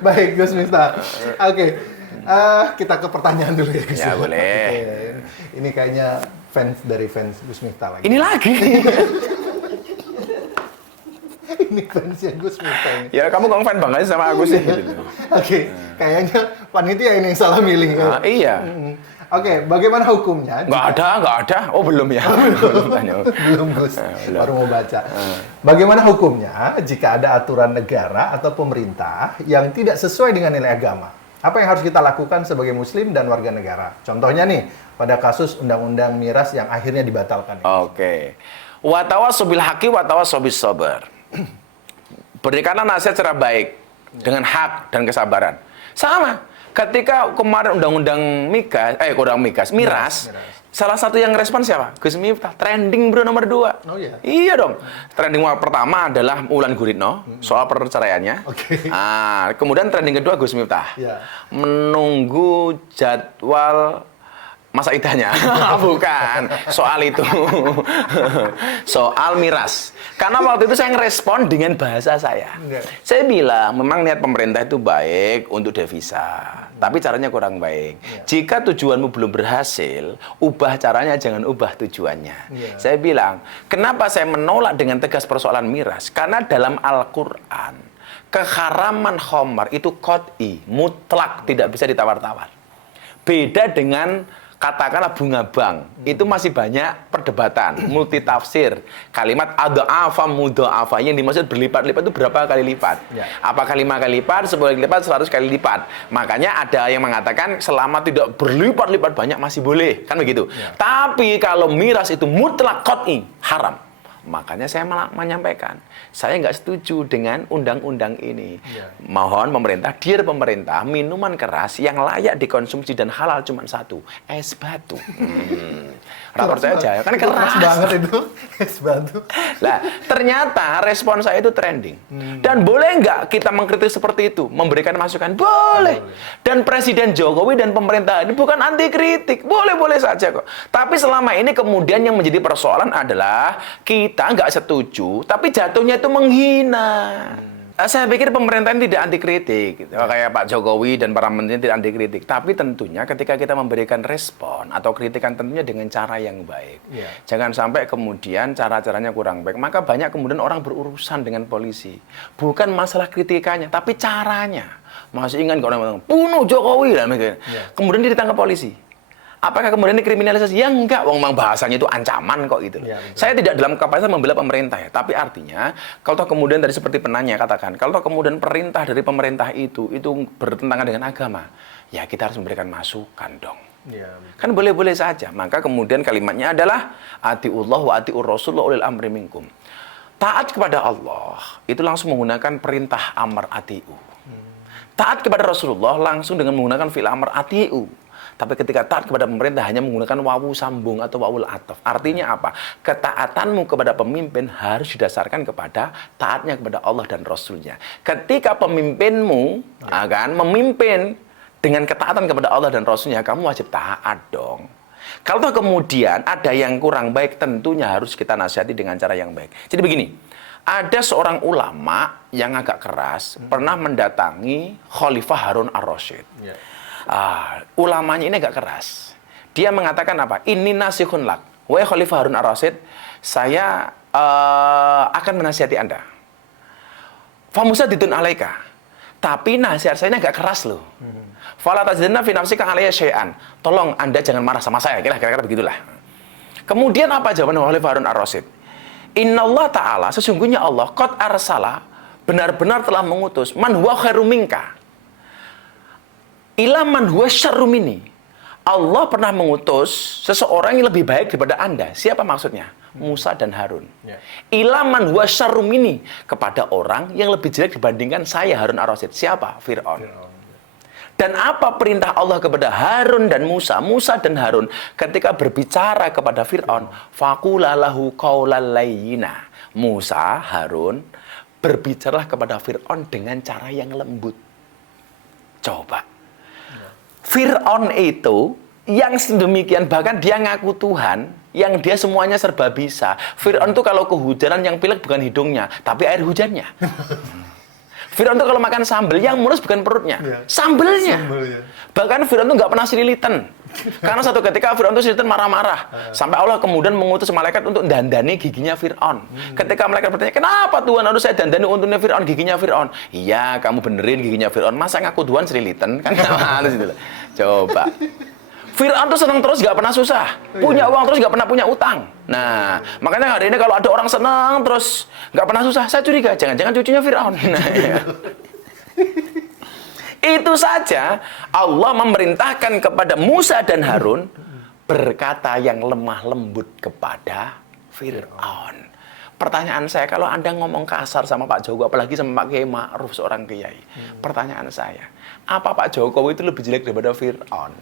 Baik, Gus Miftah. Oke. Kita ke pertanyaan dulu ya, Gus. Ya, boleh. Ini kayaknya fans Gus Miftah lagi. Ini lagi. Ini fansnya Gus Miftah ini. Ya, kamu fan banget sama aku sih. Oke, kayaknya panitia ini yang salah milih. Kan? Iya. Oke, bagaimana hukumnya? Nggak ada. Oh, belum ya? Belum, Gus. Baru mau baca. Bagaimana hukumnya jika ada aturan negara atau pemerintah yang tidak sesuai dengan nilai agama? Apa yang harus kita lakukan sebagai muslim dan warga negara? Contohnya nih, pada kasus undang-undang miras yang akhirnya dibatalkan. Oke. Wa tawassaw bil haqqi wa tawassaw bis sabr. Berikanlah nasihat secara baik dengan hak dan kesabaran. Sama. Ketika kemarin undang-undang miras, salah satu yang respon siapa? Gus Miftah. Trending bro nomor 2. Oh iya? Iya dong. Trending pertama adalah Ulan Guritno soal perceraiannya. Oke. Kemudian trending kedua Gus Miftah. Yeah. Menunggu jadwal masa idahnya. Bukan, soal itu. Soal miras. Karena waktu itu saya ngerespon dengan bahasa saya. Saya bilang, memang niat pemerintah itu baik untuk devisa. Tapi caranya kurang baik. Jika tujuanmu belum berhasil, ubah caranya, jangan ubah tujuannya. Saya bilang, kenapa saya menolak dengan tegas persoalan miras? Karena dalam Al-Quran, keharaman khamar itu qat'i, mutlak, tidak bisa ditawar-tawar. Beda dengan katakanlah bunga bank, itu masih banyak perdebatan, multitafsir. Kalimat adha'afa mudha'afa yang dimaksud berlipat-lipat itu berapa kali lipat? Apakah 5 kali lipat, 10 kali lipat, 100 kali lipat? Makanya ada yang mengatakan selama tidak berlipat-lipat banyak masih boleh, kan begitu. Tapi kalau miras itu mutlak qat'i, haram. Makanya saya menyampaikan, saya nggak setuju dengan undang-undang ini. Mohon pemerintah, dear pemerintah, minuman keras yang layak dikonsumsi dan halal cuma satu, es batu. Rapor saya aja, kan keras banget itu, es batu. Lah, ternyata respon saya itu trending. Dan boleh nggak kita mengkritik seperti itu, memberikan masukan? Boleh. Dan Presiden Jokowi dan pemerintah ini bukan anti kritik, boleh-boleh saja kok. Tapi selama ini kemudian yang menjadi persoalan adalah kita nggak setuju, tapi jatuhnya itu menghina. Saya pikir pemerintahan tidak anti kritik, kayak Pak Jokowi dan para menteri tidak anti kritik. Tapi tentunya ketika kita memberikan respon atau kritikan tentunya dengan cara yang baik. Jangan sampai kemudian cara-caranya kurang baik. Maka banyak kemudian orang berurusan dengan polisi. Bukan masalah kritikannya, tapi caranya. Masih ingat kalau orang bunuh Jokowi lah, kemudian dia ditangkap polisi. Apakah kemudian dikriminalisasi? Ya enggak, memang bahasanya itu ancaman kok gitu. Saya tidak dalam kapasitas membela pemerintah ya, tapi artinya kalau kemudian tadi seperti penanya katakan, kalau kemudian perintah dari pemerintah itu bertentangan dengan agama, ya kita harus memberikan masukan dong. Kan boleh-boleh saja. Maka kemudian kalimatnya adalah atiullah wa atiur rasul wa ulil amri minkum. Taat kepada Allah itu langsung menggunakan perintah amar atiu. Taat kepada Rasulullah langsung dengan menggunakan fil amar atiu. Tapi ketika taat kepada pemerintah hanya menggunakan wawu sambung atau wawul ataf. Artinya apa? Ketaatanmu kepada pemimpin harus didasarkan kepada taatnya kepada Allah dan Rasulnya. Ketika pemimpinmu akan memimpin dengan ketaatan kepada Allah dan Rasulnya, kamu wajib taat dong. Kalau kemudian ada yang kurang baik, tentunya harus kita nasihati dengan cara yang baik. Jadi begini, ada seorang ulama yang agak keras pernah mendatangi Khalifah Harun ar-Rasyid. Ulamanya ini agak keras. Dia mengatakan apa? Ini nasihun lak. Wahai Khalifah Harun ar-Rasyid, saya akan menasihati Anda. Famusa didun alaika. Tapi nasihat saya ini agak keras loh. Fala tajidanna fi nafsika alayya syai'an. Tolong Anda jangan marah sama saya. Kira-kira begitulah. Kemudian apa jawaban Khalifah Harun ar-Rasyid? Innallah ta'ala, sesungguhnya Allah qad arsala, benar-benar telah mengutus man huwa khairum minka ila man huwa syarrum minni. Allah pernah mengutus seseorang yang lebih baik daripada Anda. Siapa maksudnya? Musa dan Harun. Ila man huwa syarrum minni, kepada orang yang lebih jelek dibandingkan saya Harun ar-Rasyid. Siapa? Fir'aun. Dan apa perintah Allah kepada Harun dan Musa? Musa dan Harun ketika berbicara kepada Fir'aun, faqula lahu qaulal layyina. Musa, Harun berbicaralah kepada Fir'aun dengan cara yang lembut. Coba. Fir'aun itu yang sedemikian, bahkan dia ngaku Tuhan, yang dia semuanya serba bisa. Fir'aun itu kalau kehujanan yang pilek bukan hidungnya, tapi air hujannya. Fir'aun itu kalau makan sambal, yang mulus bukan perutnya, sambelnya. Bahkan Fir'aun itu nggak pernah sililitan. Karena satu ketika Fir'aun itu sililitan marah-marah. Sampai Allah kemudian mengutus malaikat untuk dandani giginya Fir'aun. Ketika malaikat bertanya, kenapa Tuhan harus saya dandani untungnya Fir'aun, giginya Fir'aun? Iya, kamu benerin giginya Fir'aun. Masa ngaku Tuhan sililitan? Kan harus gitu. Coba. Fir'aun tuh senang terus, gak pernah susah. Punya uang terus, gak pernah punya utang. Nah, makanya hari ini kalau ada orang senang terus, gak pernah susah, saya curiga. Jangan-jangan cucunya Fir'aun. Nah, ya. Itu saja Allah memerintahkan kepada Musa dan Harun berkata yang lemah lembut kepada Fir'aun. Pertanyaan saya, kalau Anda ngomong kasar sama Pak Jokowi, apalagi sama Pak Kiai Ma'ruf, seorang kiai. Pertanyaan saya, apa Pak Jokowi itu lebih jelek daripada Fir'aun?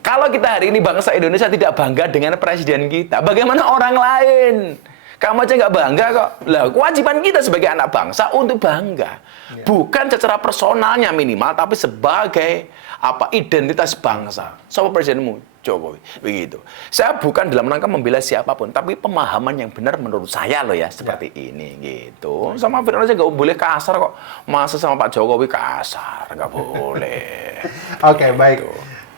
Kalau kita hari ini bangsa Indonesia tidak bangga dengan presiden kita, bagaimana orang lain? Kamu aja nggak bangga kok. Lah, kewajiban kita sebagai anak bangsa untuk bangga. Bukan secara personalnya minimal, tapi sebagai identitas bangsa. Siapa presidenmu? Jokowi. Begitu. Saya bukan dalam rangka membela siapapun, tapi pemahaman yang benar menurut saya loh ya, seperti ini gitu. Sama Firman aja nggak boleh kasar kok. Masa sama Pak Jokowi kasar? Nggak boleh. Oke, baik.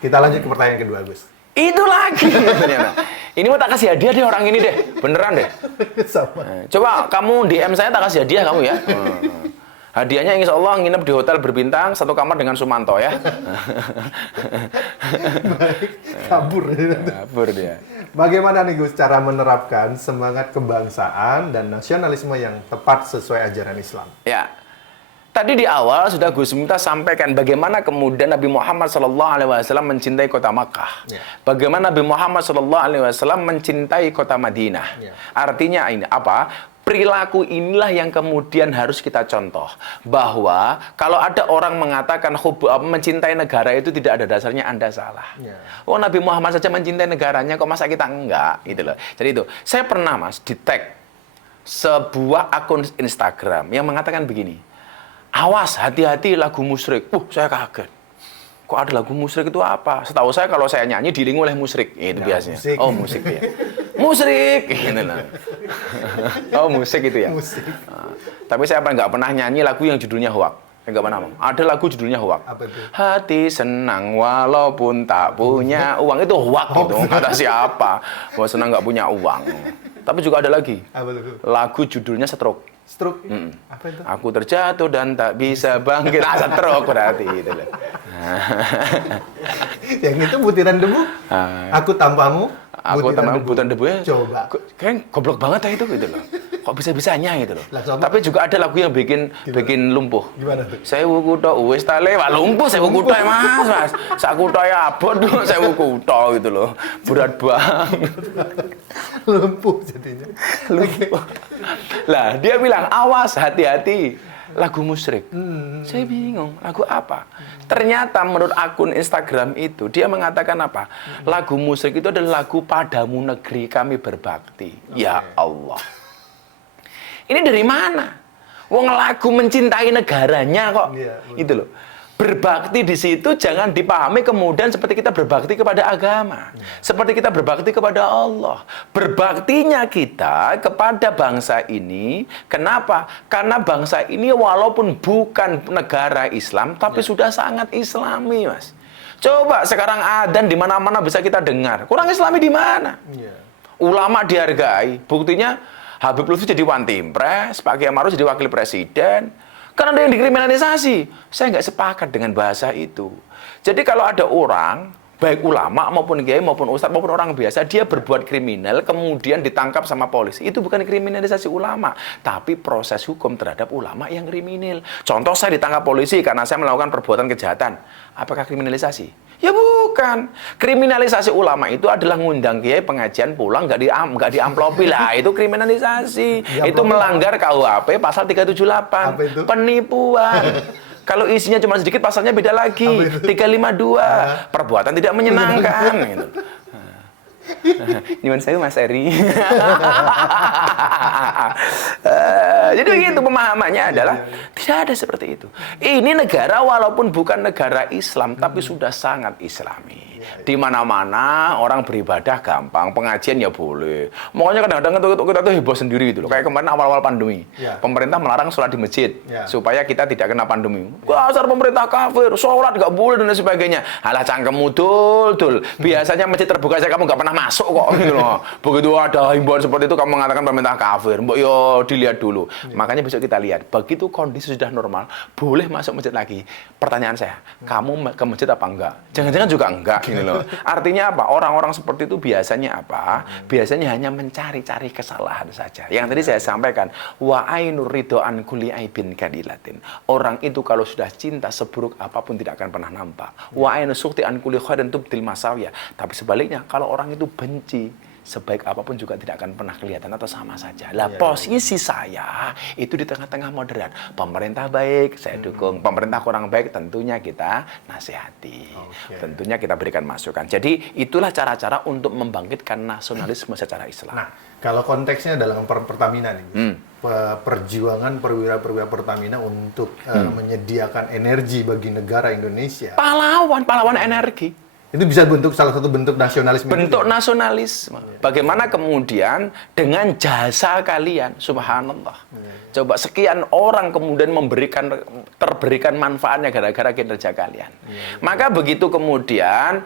Kita lanjut ke pertanyaan kedua, Gus. Itu lagi ternyata. Ini mau tak kasih hadiah deh orang ini deh. Beneran deh. Sama. Coba kamu DM saya tak kasih hadiah kamu ya. Hadiahnya insya Allah nginep di hotel berbintang, satu kamar dengan Sumanto ya. Baik, kabur. Kabur dia. Bagaimana nih Gus cara menerapkan semangat kebangsaan dan nasionalisme yang tepat sesuai ajaran Islam? Ya, tadi di awal sudah Gus Miftah sampaikan bagaimana kemudian Nabi Muhammad SAW mencintai kota Makkah. Ya. Bagaimana Nabi Muhammad SAW mencintai kota Madinah. Ya. Artinya ini apa? Perilaku inilah yang kemudian harus kita contoh. Bahwa kalau ada orang mengatakan mencintai negara itu tidak ada dasarnya, Anda salah. Ya. Oh, Nabi Muhammad saja mencintai negaranya, kok masa kita enggak? Gitu loh. Jadi itu, saya pernah Mas di-tag sebuah akun Instagram yang mengatakan begini. Awas, hati-hati lagu musyrik. Saya kaget. Kok ada lagu musyrik itu apa? Setahu saya kalau saya nyanyi diiringi oleh musyrik. Itu Nah, biasanya. musik. Oh, musik ya. Musrik. Gitu lah. Oh, musik itu ya. Musik. Tapi saya nggak pernah nyanyi lagu yang judulnya hoak. Nggak pernah. Ada lagu judulnya hoak. Apa itu? Hati senang walaupun tak punya uang. Itu hoak gitu. Kata siapa? Bahwa senang nggak punya uang. Tapi juga ada lagi. Apa itu? Lagu judulnya Stroke. Stroke. Apa itu? Aku terjatuh dan tak bisa bangkit. Stroke berarti gitu loh. Yang itu butiran debu. Aku tanpamu. Aku tanpa butiran debu ya. Coba. Kayak goblok banget ya itu gitu loh. Kok bisa-bisanya gitu loh. Lah, coba. Tapi juga ada lagu yang bikin lumpuh. Gimana tuh? Saya kutha wis tale, wah lumpuh saya kutha ya Mas. Sak kutha ya abot saya kutha gitu loh. Berat banget. Lumpuh jadinya. Lumpuh. Lah, dia bilang, "Awas, hati-hati. Lagu musyrik." Saya bingung, lagu apa? Ternyata menurut akun Instagram itu, dia mengatakan apa? Lagu musyrik itu adalah lagu Padamu Negeri Kami Berbakti. Ya Allah. Ini dari mana? Wong lagu mencintai negaranya kok. Iya, Itu loh. Berbakti di situ jangan dipahami kemudian seperti kita berbakti kepada agama. Seperti kita berbakti kepada Allah. Berbaktinya kita kepada bangsa ini. Kenapa? Karena bangsa ini walaupun bukan negara Islam, tapi sudah sangat Islami, Mas. Coba sekarang adzan di mana-mana bisa kita dengar. Kurang Islami di mana? Iya. Ulama dihargai. Buktinya Habib Lutfi jadi Wantimpres, Pak Kiai Maruf jadi Wakil Presiden. Kan ada yang dikriminalisasi. Saya nggak sepakat dengan bahasa itu. Jadi kalau ada orang, baik ulama maupun kiai maupun ustadz maupun orang biasa, dia berbuat kriminal kemudian ditangkap sama polisi. Itu bukan kriminalisasi ulama, tapi proses hukum terhadap ulama yang kriminal. Contoh saya ditangkap polisi karena saya melakukan perbuatan kejahatan. Apakah kriminalisasi? Ya bukan. Kriminalisasi ulama itu adalah ngundang kiai pengajian pulang nggak diamplopi lah. Itu kriminalisasi. Itu melanggar KUHP pasal 378. Apa itu? Penipuan. Kalau isinya cuma sedikit, pasalnya beda lagi. 352. Perbuatan tidak menyenangkan. Gitu. Nyuwun saya Mas Eri. Jadi begitu pemahamannya adalah tidak ada seperti itu. Ini negara walaupun bukan negara Islam tapi sudah sangat Islami. Di mana-mana orang beribadah gampang, pengajian ya boleh. Makanya kadang-kadang kita tuh heboh sendiri gitu loh. Kayak kemarin awal-awal pandemi. Pemerintah melarang sholat di masjid supaya kita tidak kena pandemi. Dasar pemerintah kafir, sholat nggak boleh dan sebagainya. Alah cangkemmu dul. Biasanya masjid terbuka saja kamu nggak pernah masuk kok gitu loh. Begitu ada himbauan seperti itu kamu mengatakan pemerintah kafir. Mbok yo dilihat dulu. Makanya besok kita lihat. Begitu kondisi sudah normal, boleh masuk masjid lagi. Pertanyaan saya, kamu ke masjid apa enggak? Jangan-jangan juga enggak gitu loh. Artinya apa? Orang-orang seperti itu biasanya apa? Biasanya hanya mencari-cari kesalahan saja. Yang tadi saya sampaikan, wa ainur ridho an kulli aibin kadilatin. Orang itu kalau sudah cinta seburuk apapun tidak akan pernah nampak. Wa ainu sukti an kulli khairin tubdil masawiyah. Tapi sebaliknya kalau orang itu benci sebaik apapun juga tidak akan pernah kelihatan atau sama saja. Lah posisi saya itu di tengah-tengah moderat. Pemerintah baik, saya dukung. Pemerintah kurang baik, tentunya kita nasihati. Tentunya kita berikan masukan. Jadi itulah cara-cara untuk membangkitkan nasionalisme secara Islam. Nah, kalau konteksnya dalam Pertamina nih, Gus. Perjuangan perwira-perwira Pertamina untuk menyediakan energi bagi negara Indonesia. Pahlawan energi. Itu bisa salah satu bentuk nasionalisme. Bentuk nasionalisme. Bagaimana kemudian dengan jasa kalian, subhanallah. Coba sekian orang kemudian terberikan manfaatnya gara-gara kinerja kalian. Maka begitu kemudian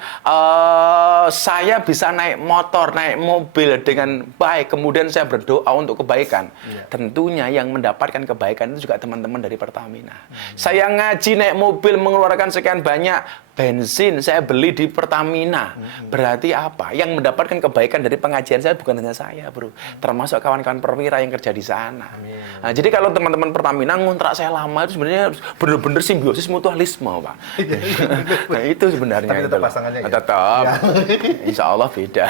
saya bisa naik motor, naik mobil dengan baik, kemudian saya berdoa untuk kebaikan. Tentunya yang mendapatkan kebaikan itu juga teman-teman dari Pertamina. Saya ngaji naik mobil mengeluarkan sekian banyak bensin saya beli di Pertamina. Berarti apa? Yang mendapatkan kebaikan dari pengajian saya bukan hanya saya, bro. Termasuk kawan-kawan perwira yang kerja di sana. Nah, jadi kalau teman-teman Pertamina ngontrak saya lama itu sebenarnya benar-benar simbiosis mutualisme, Pak. Nah, itu sebenarnya. Tapi tetap pasangannya ya? Tetap. Insya Allah beda.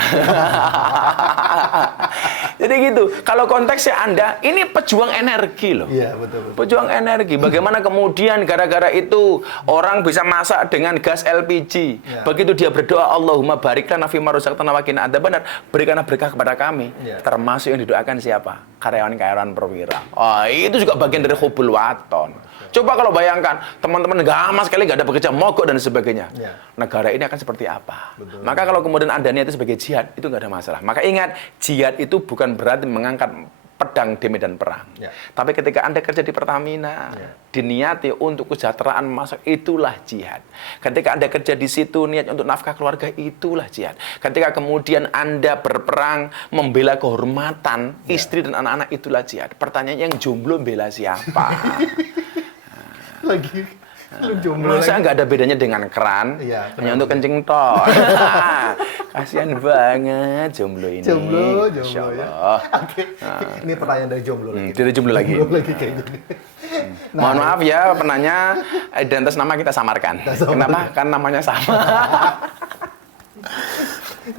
Jadi gitu. Kalau konteksnya Anda, ini pejuang energi loh. Iya, betul. Pejuang energi. Bagaimana kemudian gara-gara itu orang bisa masak dengan gas LPG. Begitu dia berdoa, Allahumma barik lana fima razaqtana wa qina adzabannar, berikanlah berkah kepada kami. Termasuk yang didoakan siapa? Karyawan-karyawan perwira. Oh, itu juga bagian dari hubul waton. Coba kalau bayangkan, teman-teman sama sekali nggak ada bekerja mogok dan sebagainya. Negara ini akan seperti apa? Maka kalau kemudian Anda niat itu sebagai jihad, itu nggak ada masalah. Maka ingat, jihad itu bukan berarti mengangkat pedang di medan perang. Tapi ketika Anda kerja di Pertamina, diniati untuk kesejahteraan masyarakat, itulah jihad. Ketika Anda kerja di situ, niat untuk nafkah keluarga, itulah jihad. Ketika kemudian Anda berperang, membela kehormatan istri dan anak-anak, itulah jihad. Pertanyaannya, yang jomblo bela siapa? Lagi jomblo masa nggak ada bedanya dengan keran, hanya untuk kencing toh. Kasihan banget jomblo ini. Jomblo ya. Oke. Ini pertanyaan dari jomblo lagi. Dari jomblo lagi. Kayak gini. Mohon maaf ya penanya, identitas nama kita samarkan. Kenapa? Kan namanya sama.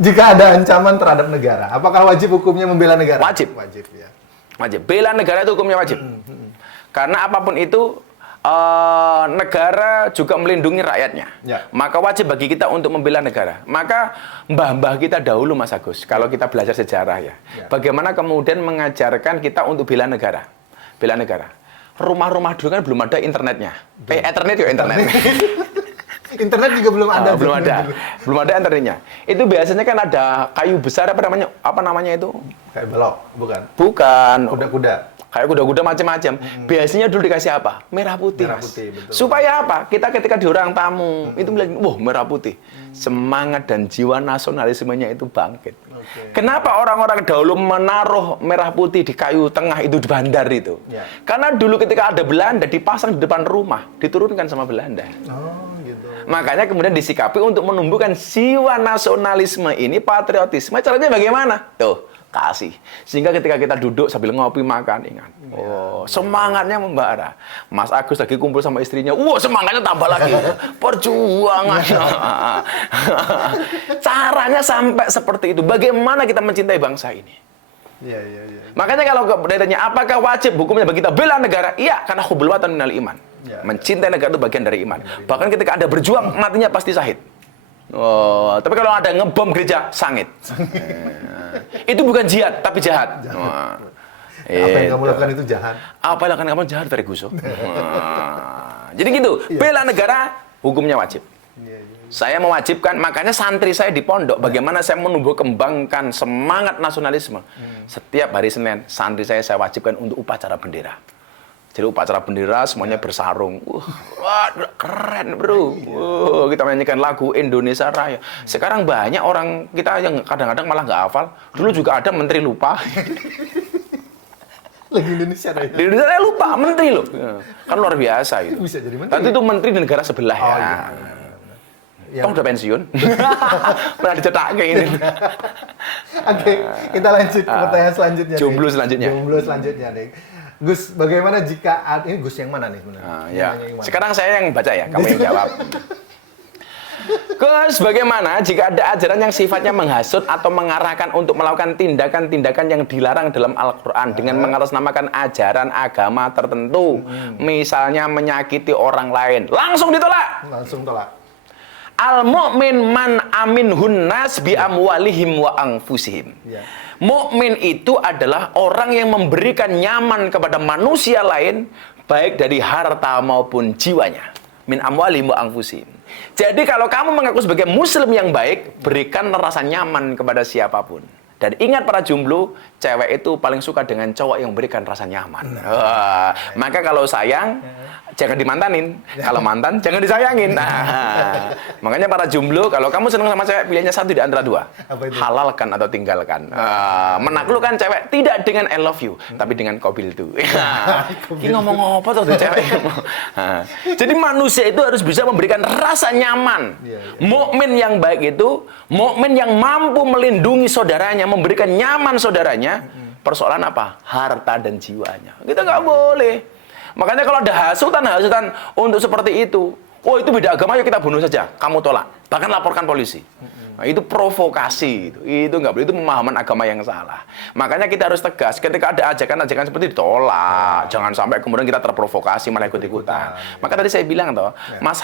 Jika ada ancaman terhadap negara, apakah wajib hukumnya membela negara? Wajib. Wajib ya. Wajib. Bela negara itu hukumnya wajib. Karena apapun itu, negara juga melindungi rakyatnya. Maka wajib bagi kita untuk membela negara. Maka mbah-mbah kita dahulu, Mas Agus, kalau kita belajar sejarah ya, bagaimana kemudian mengajarkan kita untuk bela negara. Bela negara. Rumah-rumah dulu kan belum ada internetnya. Internet ya internet. Internet juga belum ada. Belum ada internetnya. Itu biasanya kan ada kayu besar apa namanya itu? Kayak balok, bukan? Bukan. Kuda-kuda. Kayak kuda-kuda macam-macam. Biasanya dulu dikasih apa? Merah putih. Merah putih, betul. Supaya apa? Kita ketika di orang tamu itu melihat, wah merah putih. Semangat dan jiwa nasionalismenya itu bangkit. Kenapa orang-orang dahulu menaruh merah putih di kayu tengah itu di bandar itu? Karena dulu ketika ada Belanda dipasang di depan rumah, diturunkan sama Belanda. Oh, gitu. Makanya kemudian disikapi untuk menumbuhkan jiwa nasionalisme ini, patriotisme. Caranya bagaimana? Tuh. Kasih. Sehingga ketika kita duduk sambil ngopi makan, ingat. Oh, semangatnya membara. Mas Agus lagi kumpul sama istrinya. Wah, semangatnya tambah lagi. Perjuangan. Caranya sampai seperti itu. Bagaimana kita mencintai bangsa ini? Iya. Makanya kalau ditanya apakah wajib hukumnya bagi kita bela negara? Iya, karena hubbul watan minal iman. Mencintai negara itu bagian dari iman. Bahkan ketika Anda berjuang, matinya pasti syahid. Oh, tapi kalau ada ngebom gereja, sangit. Itu bukan jihad, tapi jahat. Apa yang kamu lakukan itu jahat. Apa yang lakukan kamu jahat, Ferguson. Jadi gitu, bela negara, hukumnya wajib. Saya mewajibkan, makanya santri saya di pondok, bagaimana saya menumbuh kembangkan semangat nasionalisme. Setiap hari Senin, santri saya wajibkan untuk upacara bendera. Jadi upacara bendera semuanya bersarung. Wah, keren bro. Kita menyanyikan lagu Indonesia Raya. Sekarang banyak orang kita yang kadang-kadang malah nggak hafal. Dulu juga ada menteri lupa. Lagu Indonesia Raya. Di Indonesia Raya lupa, menteri loh. Kan luar biasa gitu. Bisa jadi menteri. Tapi itu menteri di negara sebelah ya. Toh udah pensiun. Pernah dicetak kayak ini. Oke, kita lanjut ke pertanyaan selanjutnya. Jomblo selanjutnya. Jomblo selanjutnya, nih. Gus, bagaimana jika ini Gus yang mana nih sebenarnya? Ya. Sekarang saya yang baca ya, kamu yang jawab. Gus, bagaimana jika ada ajaran yang sifatnya menghasut atau mengarahkan untuk melakukan tindakan-tindakan yang dilarang dalam Al-Quran dengan mengatasnamakan ajaran agama tertentu, misalnya menyakiti orang lain, langsung ditolak. Langsung tolak. Al-mu'min man aminhun nas bi amwalihim wa anfusihim. Ya. Mukmin itu adalah orang yang memberikan nyaman kepada manusia lain, baik dari harta maupun jiwanya. Min amwalihim wa anfusihim. Jadi kalau kamu mengaku sebagai muslim yang baik, berikan rasa nyaman kepada siapapun. Dan ingat para jomblo, cewek itu paling suka dengan cowok yang memberikan rasa nyaman. Maka kalau sayang, jangan dimantanin. Kalau mantan, jangan disayangin. Nah, makanya para jomblo, kalau kamu senang sama cewek, pilihannya satu di antara dua. Halalkan atau tinggalkan. Menaklukkan cewek tidak dengan I love you, tapi dengan kobil itu. Ini ngomong apa tuh cewek? Jadi manusia itu harus bisa memberikan rasa nyaman. Mukmin yang baik itu, mukmin yang mampu melindungi saudaranya, memberikan nyaman saudaranya. Persoalan apa? Harta dan jiwanya. Kita nggak boleh. Makanya kalau ada hasutan untuk seperti itu, oh itu beda agama, ya kita bunuh saja. Kamu tolak, bahkan laporkan polisi. Nah, itu provokasi, itu nggak boleh, itu pemahaman agama yang salah. Makanya kita harus tegas, ketika ada ajakan-ajakan seperti itu, ditolak. Jangan sampai kemudian kita terprovokasi malah ikut-ikutan. Maka tadi saya bilang toh, Mas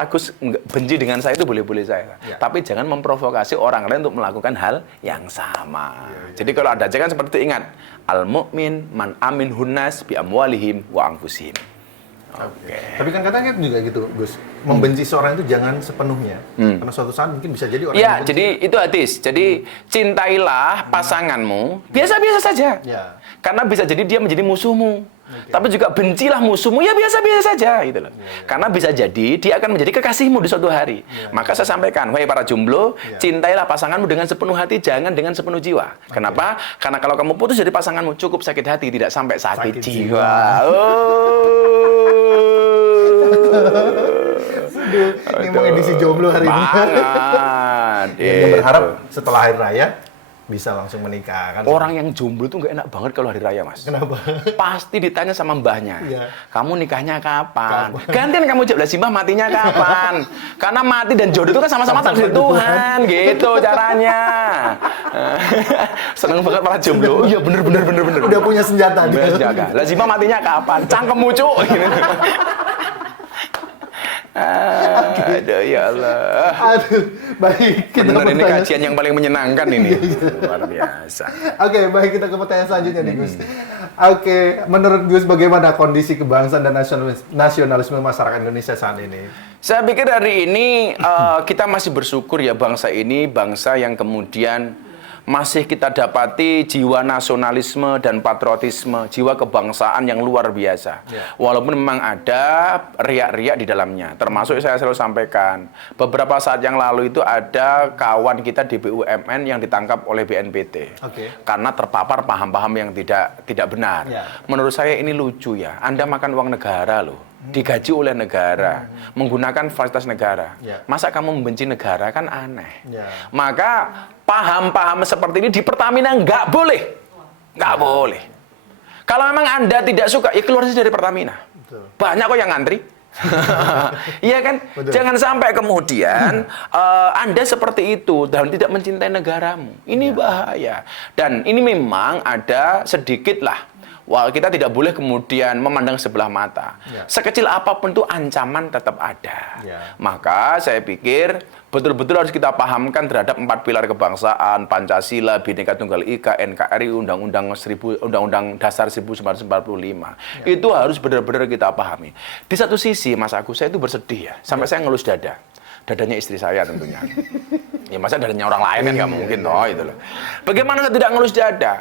Agus benci dengan saya itu boleh-boleh saya. Tapi jangan memprovokasi orang lain untuk melakukan hal yang sama. Jadi kalau ada ajakan seperti itu, ingat, al-mu'min man amin hunnas bi amwalihim wa anfusihim. Oke. Tapi kan katanya juga gitu, Gus. Membenci seorang itu jangan sepenuhnya. Karena suatu saat mungkin bisa jadi orang ya, yang jadi itu hadis. Jadi cintailah pasanganmu biasa-biasa saja. Ya. Karena bisa jadi dia menjadi musuhmu. Tapi juga bencilah musuhmu ya biasa-biasa saja gitu loh. Karena bisa jadi dia akan menjadi kekasihmu di suatu hari. Maka saya sampaikan, wahai para jomblo, cintailah pasanganmu dengan sepenuh hati, jangan dengan sepenuh jiwa. Kenapa? Karena kalau kamu putus dari pasanganmu cukup sakit hati, tidak sampai sakit jiwa. Ini mau edisi jomblo hari ini. Dia berharap setelah hari raya bisa langsung menikah kan. Orang yang jomblo tuh nggak enak banget kalau hari raya, Mas. Kenapa? Pasti ditanya sama mbahnya. Iya. Kamu nikahnya kapan? Gantian kamu jawab, Mbah matinya kapan? Karena mati dan jodoh itu kan sama-sama takdir Tuhan, gitu caranya. Seneng banget para jomblo. Iya bener. Udah punya senjata dia. Lah Mbah matinya kapan? Cangkemmu cuk. Aduh ya Allah. Aduh, baik. Benar ini kajian yang paling menyenangkan ini. Luar biasa. Oke, baik, kita ke pertanyaan selanjutnya nih, Gus. Oke, menurut Gus bagaimana kondisi kebangsaan dan nasionalisme masyarakat Indonesia saat ini? Saya pikir hari ini kita masih bersyukur ya, bangsa ini bangsa yang kemudian masih kita dapati jiwa nasionalisme dan patriotisme, jiwa kebangsaan yang luar biasa. Walaupun memang ada riak-riak di dalamnya. Termasuk saya selalu sampaikan, beberapa saat yang lalu itu ada kawan kita di BUMN yang ditangkap oleh BNPT. Karena terpapar paham-paham yang tidak benar. Menurut saya ini lucu ya. Anda makan uang negara loh. Digaji oleh negara, menggunakan fasilitas negara. Masa kamu membenci negara, kan aneh. Maka paham-paham seperti ini di Pertamina nggak boleh. Nggak boleh. Kalau memang Anda tidak suka, ya keluar saja dari Pertamina. Banyak kok yang ngantri. Iya kan? Jangan sampai kemudian Anda seperti itu dan tidak mencintai negaramu. Ini bahaya. Dan ini memang ada sedikit lah. Wah, kita tidak boleh kemudian memandang sebelah mata. Sekecil apapun itu ancaman tetap ada. Maka saya pikir betul-betul harus kita pahamkan terhadap 4 pilar kebangsaan, Pancasila, Bhinneka Tunggal Ika, NKRI, Undang-Undang Dasar 1945. Itu harus benar-benar kita pahami. Di satu sisi, Mas Agus, saya itu bersedih ya. Sampai saya ngelus dada. Dadanya istri saya tentunya. Ya masa dadanya orang lain kan nggak mungkin toh itu loh. Bagaimana saya tidak ngelus dada?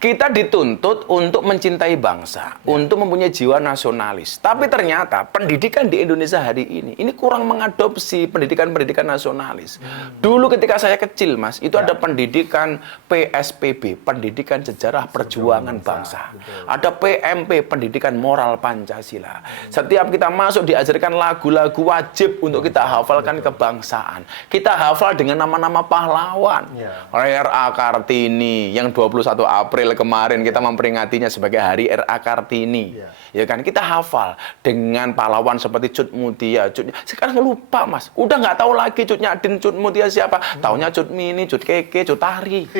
Kita dituntut untuk mencintai bangsa, untuk mempunyai jiwa nasionalis. Tapi ternyata pendidikan di Indonesia hari ini kurang mengadopsi pendidikan-pendidikan nasionalis. Dulu ketika saya kecil, Mas, itu ada pendidikan PSPB, Pendidikan Sejarah Perjuangan Bangsa. Ada PMP, Pendidikan Moral Pancasila. Setiap kita masuk diajarkan lagu-lagu wajib untuk kita hafalkan kebangsaan. Kita hafal dengan nama-nama pahlawan. R.A. Kartini yang 21 April April kemarin kita memperingatinya sebagai Hari R.A. Kartini. Ya kan, kita hafal dengan pahlawan seperti Cut Mutia. Sekarang lupa, Mas. Udah nggak tahu lagi Cut Nyadin, Cut Mutia siapa. Taunya Cut Mini, Cut Keke, Cut Tari.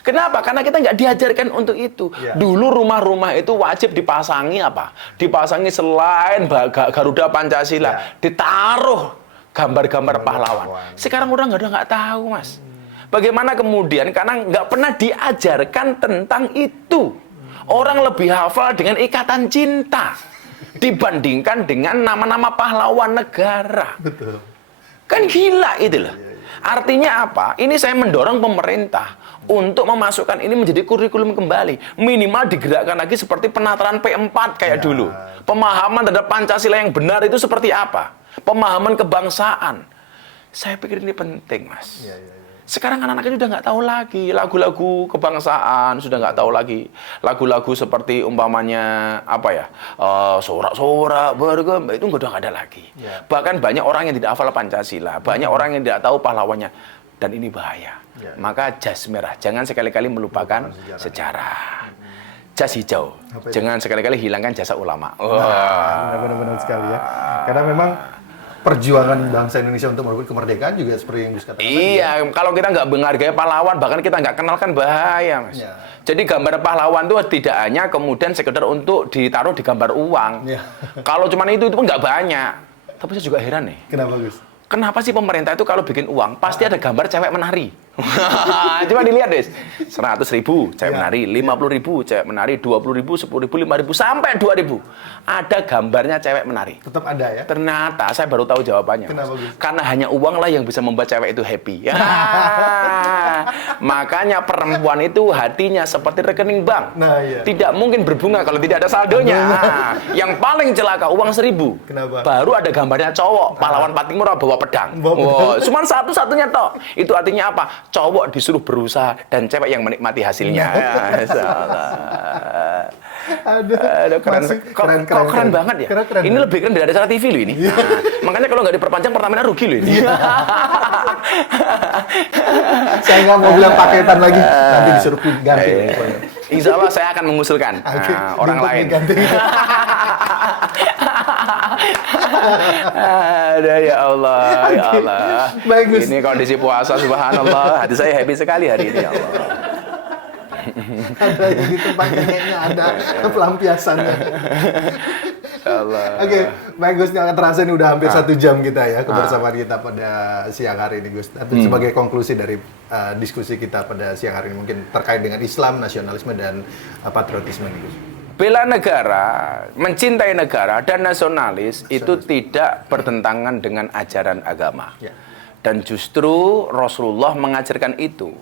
Kenapa? Karena kita nggak diajarkan untuk itu. Dulu rumah-rumah itu wajib dipasangi apa? Dipasangi selain Garuda Pancasila, ditaruh gambar-gambar pahlawan. Sekarang udah nggak tahu, Mas. Bagaimana kemudian? Karena nggak pernah diajarkan tentang itu. Orang lebih hafal dengan ikatan cinta dibandingkan dengan nama-nama pahlawan negara. Betul. Kan gila itu loh. Artinya apa? Ini saya mendorong pemerintah untuk memasukkan ini menjadi kurikulum kembali. Minimal digerakkan lagi seperti penataran P4 kayak dulu. Pemahaman terhadap Pancasila yang benar itu seperti apa? Pemahaman kebangsaan. Saya pikir ini penting, Mas. Sekarang anak-anaknya sudah nggak tahu lagi lagu-lagu kebangsaan, sudah nggak tahu lagi lagu-lagu seperti umpamanya apa ya, sorak-sorak bergema, itu udah nggak ada lagi. Bahkan banyak orang yang tidak hafal Pancasila, banyak orang yang tidak tahu pahlawannya, dan ini bahaya. Maka jas merah, jangan sekali-kali melupakan sejarah. Jas hijau, jangan sekali-kali hilangkan jasa ulama. Benar-benar sekali ya. Karena memang perjuangan bangsa Indonesia untuk merebut kemerdekaan juga seperti yang Gus katakan. Iya, kalau kita nggak menghargai pahlawan, bahkan kita nggak kenal kan bahaya, Mas. Jadi gambar pahlawan itu tidak hanya kemudian sekedar untuk ditaruh di gambar uang. Kalau cuma itu pun nggak banyak. Tapi saya juga heran nih. Kenapa, Gus? Kenapa sih pemerintah itu kalau bikin uang pasti ada gambar cewek menari? Coba dilihat deh, 100.000 cewek menari, 50.000 cewek menari, 20.000, 10.000, 5.000 sampai 2.000 ada gambarnya cewek menari. Tetap ada ya? Ternyata saya baru tahu jawabannya. Kenapa, Gus? Karena hanya uang lah yang bisa membuat cewek itu happy. Makanya perempuan itu hatinya seperti rekening bank. Tidak mungkin berbunga kalau tidak ada saldonya. Yang paling celaka uang 1.000. Kenapa? Baru ada gambarnya cowok, pahlawan Patimura bawa pedang. Cuman satu-satunya toh. Itu artinya apa? Cowok disuruh berusaha dan cewek yang menikmati hasilnya. Aduh, keren banget ya. Keren. Ini lebih keren dari acara TV loh ini. Makanya kalau nggak diperpanjang Pertamina rugi loh ini. Saya nggak mau bilang paketan lagi, nanti disuruh ganti. Insya Allah saya akan mengusulkan orang lain. Ada ya Allah, ya Allah. Bagus. Ini kondisi puasa, subhanallah. Hati saya happy sekali hari ini, ya Allah. Ada yang di tempat kayaknya ada pelampiasannya. Oke, baik Gus, nggak terasa ini udah hampir 1 jam kita ya kebersamaan kita pada siang hari ini, Gus. Tapi sebagai konklusi dari diskusi kita pada siang hari ini mungkin terkait dengan Islam, nasionalisme dan patriotisme ini, Gus. Bela negara, mencintai negara dan nasionalis itu tidak bertentangan dengan ajaran agama. Dan justru Rasulullah mengajarkan itu.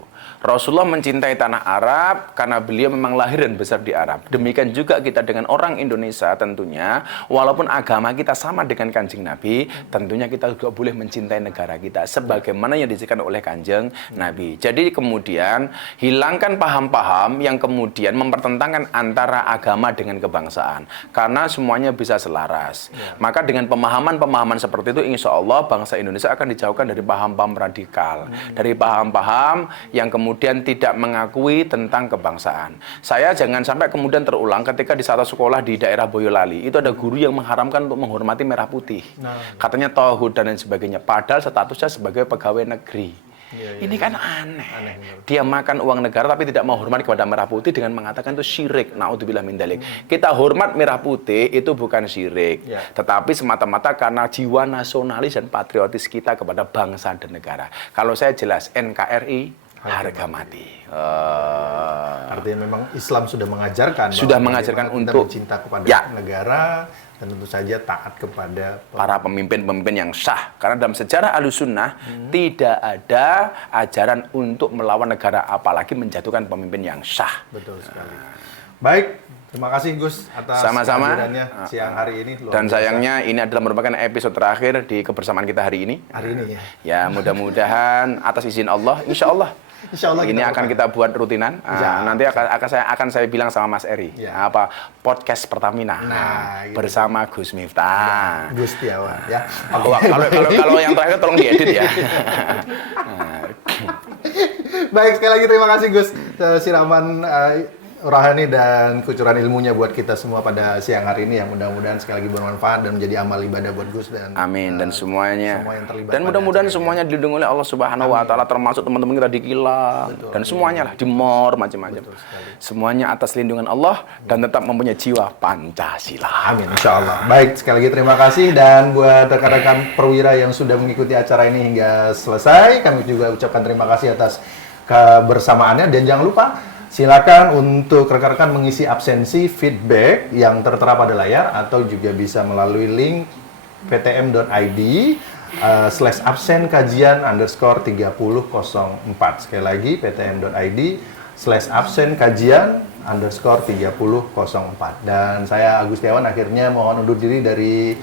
Rasulullah mencintai tanah Arab karena beliau memang lahir dan besar di Arab. Demikian juga kita dengan orang Indonesia tentunya, walaupun agama kita sama dengan Kanjeng Nabi, tentunya kita juga boleh mencintai negara kita sebagaimana yang diajarkan oleh Kanjeng Nabi. Jadi kemudian hilangkan paham-paham yang kemudian mempertentangkan antara agama dengan kebangsaan, karena semuanya bisa selaras. Maka dengan pemahaman-pemahaman seperti itu, insya Allah bangsa Indonesia akan dijauhkan dari paham-paham radikal, dari paham-paham yang kemudian tidak mengakui tentang kebangsaan. Saya jangan sampai kemudian terulang ketika di satu sekolah di daerah Boyolali, itu ada guru yang mengharamkan untuk menghormati merah putih. Katanya tauhid dan lain sebagainya, padahal statusnya sebagai pegawai negeri. Ini kan aneh. Dia makan uang negara tapi tidak mau hormat kepada merah putih dengan mengatakan itu syirik. Naudzubillah min dzalik. Kita hormat merah putih itu bukan syirik, tetapi semata-mata karena jiwa nasionalis dan patriotis kita kepada bangsa dan negara. Kalau saya jelas NKRI harga mati. Artinya memang Islam sudah mengajarkan untuk cinta kepada negara dan tentu saja taat kepada para pemimpin-pemimpin yang sah. Karena dalam sejarah Ahlussunnah tidak ada ajaran untuk melawan negara, apalagi menjatuhkan pemimpin yang sah. Betul sekali. Baik, terima kasih Gus atas kehadirannya siang hari ini. Dan sayangnya ini adalah merupakan episode terakhir di kebersamaan kita hari ini. Hari ini ya. Ya, mudah-mudahan atas izin Allah, insya Allah ini akan kita buat rutinan. Nanti akan saya bilang sama Mas Eri, podcast Pertamina bersama Gus Miftah. Gus Setiawan ya. Kalau yang terakhir tolong diedit ya. Baik, sekali lagi terima kasih Gus siraman rohani dan kucuran ilmunya buat kita semua pada siang hari ini, yang mudah-mudahan sekali lagi bermanfaat dan menjadi amal ibadah buat Gus dan Amin. Dan semuanya. semua yang terlibat Dan pada mudah-mudahan acara semuanya dilindungi oleh Allah Subhanahu wa taala, termasuk teman-teman kita di Kilang dan semuanya lah di MOR macam-macam. Semuanya atas lindungan Allah dan tetap mempunyai jiwa Pancasila. Amin, insya Allah. Baik, sekali lagi terima kasih. Dan buat rekan-rekan perwira yang sudah mengikuti acara ini hingga selesai, kami juga ucapkan terima kasih atas kebersamaannya. Dan jangan lupa, silakan untuk rekan-rekan mengisi absensi feedback yang tertera pada layar, atau juga bisa melalui link ptm.id /absen kajian _3004. Sekali lagi, ptm.id /absen kajian _3004. Dan saya Agus Setiawan akhirnya mohon undur diri dari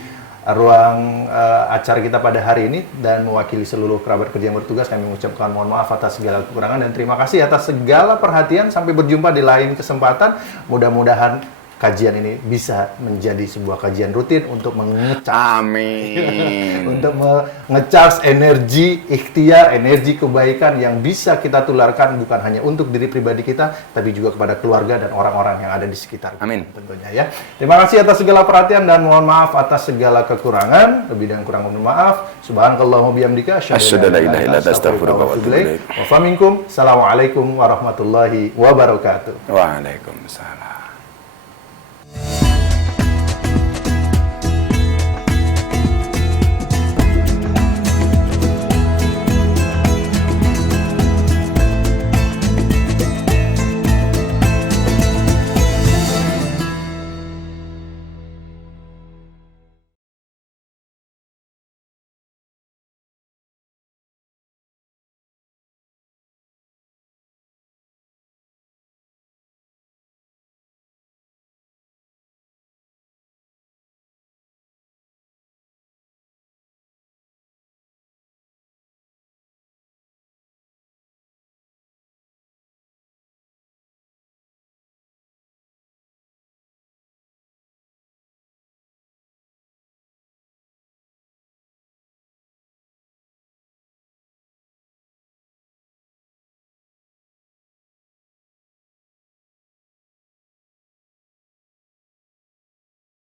ruang acara kita pada hari ini, dan mewakili seluruh kerabat kerja yang bertugas kami mengucapkan mohon maaf atas segala kekurangan dan terima kasih atas segala perhatian. Sampai berjumpa di lain kesempatan. Mudah-mudahan kajian ini bisa menjadi sebuah kajian rutin untuk mengecas Amin. untuk mengecas energi ikhtiar, energi kebaikan yang bisa kita tularkan bukan hanya untuk diri pribadi kita, tapi juga kepada keluarga dan orang-orang yang ada di sekitar kita, Amin. tentunya ya. Terima kasih atas segala perhatian dan mohon maaf atas segala kekurangan. Lebih dan kurang mohon maaf. Subhanakallahumma bihamdika asyhadu an la ilaha illa anta astaghfiruka wa atubu ilaik. Wa faminkum. Assalamualaikum warahmatullahi wabarakatuh. Waalaikumsalam.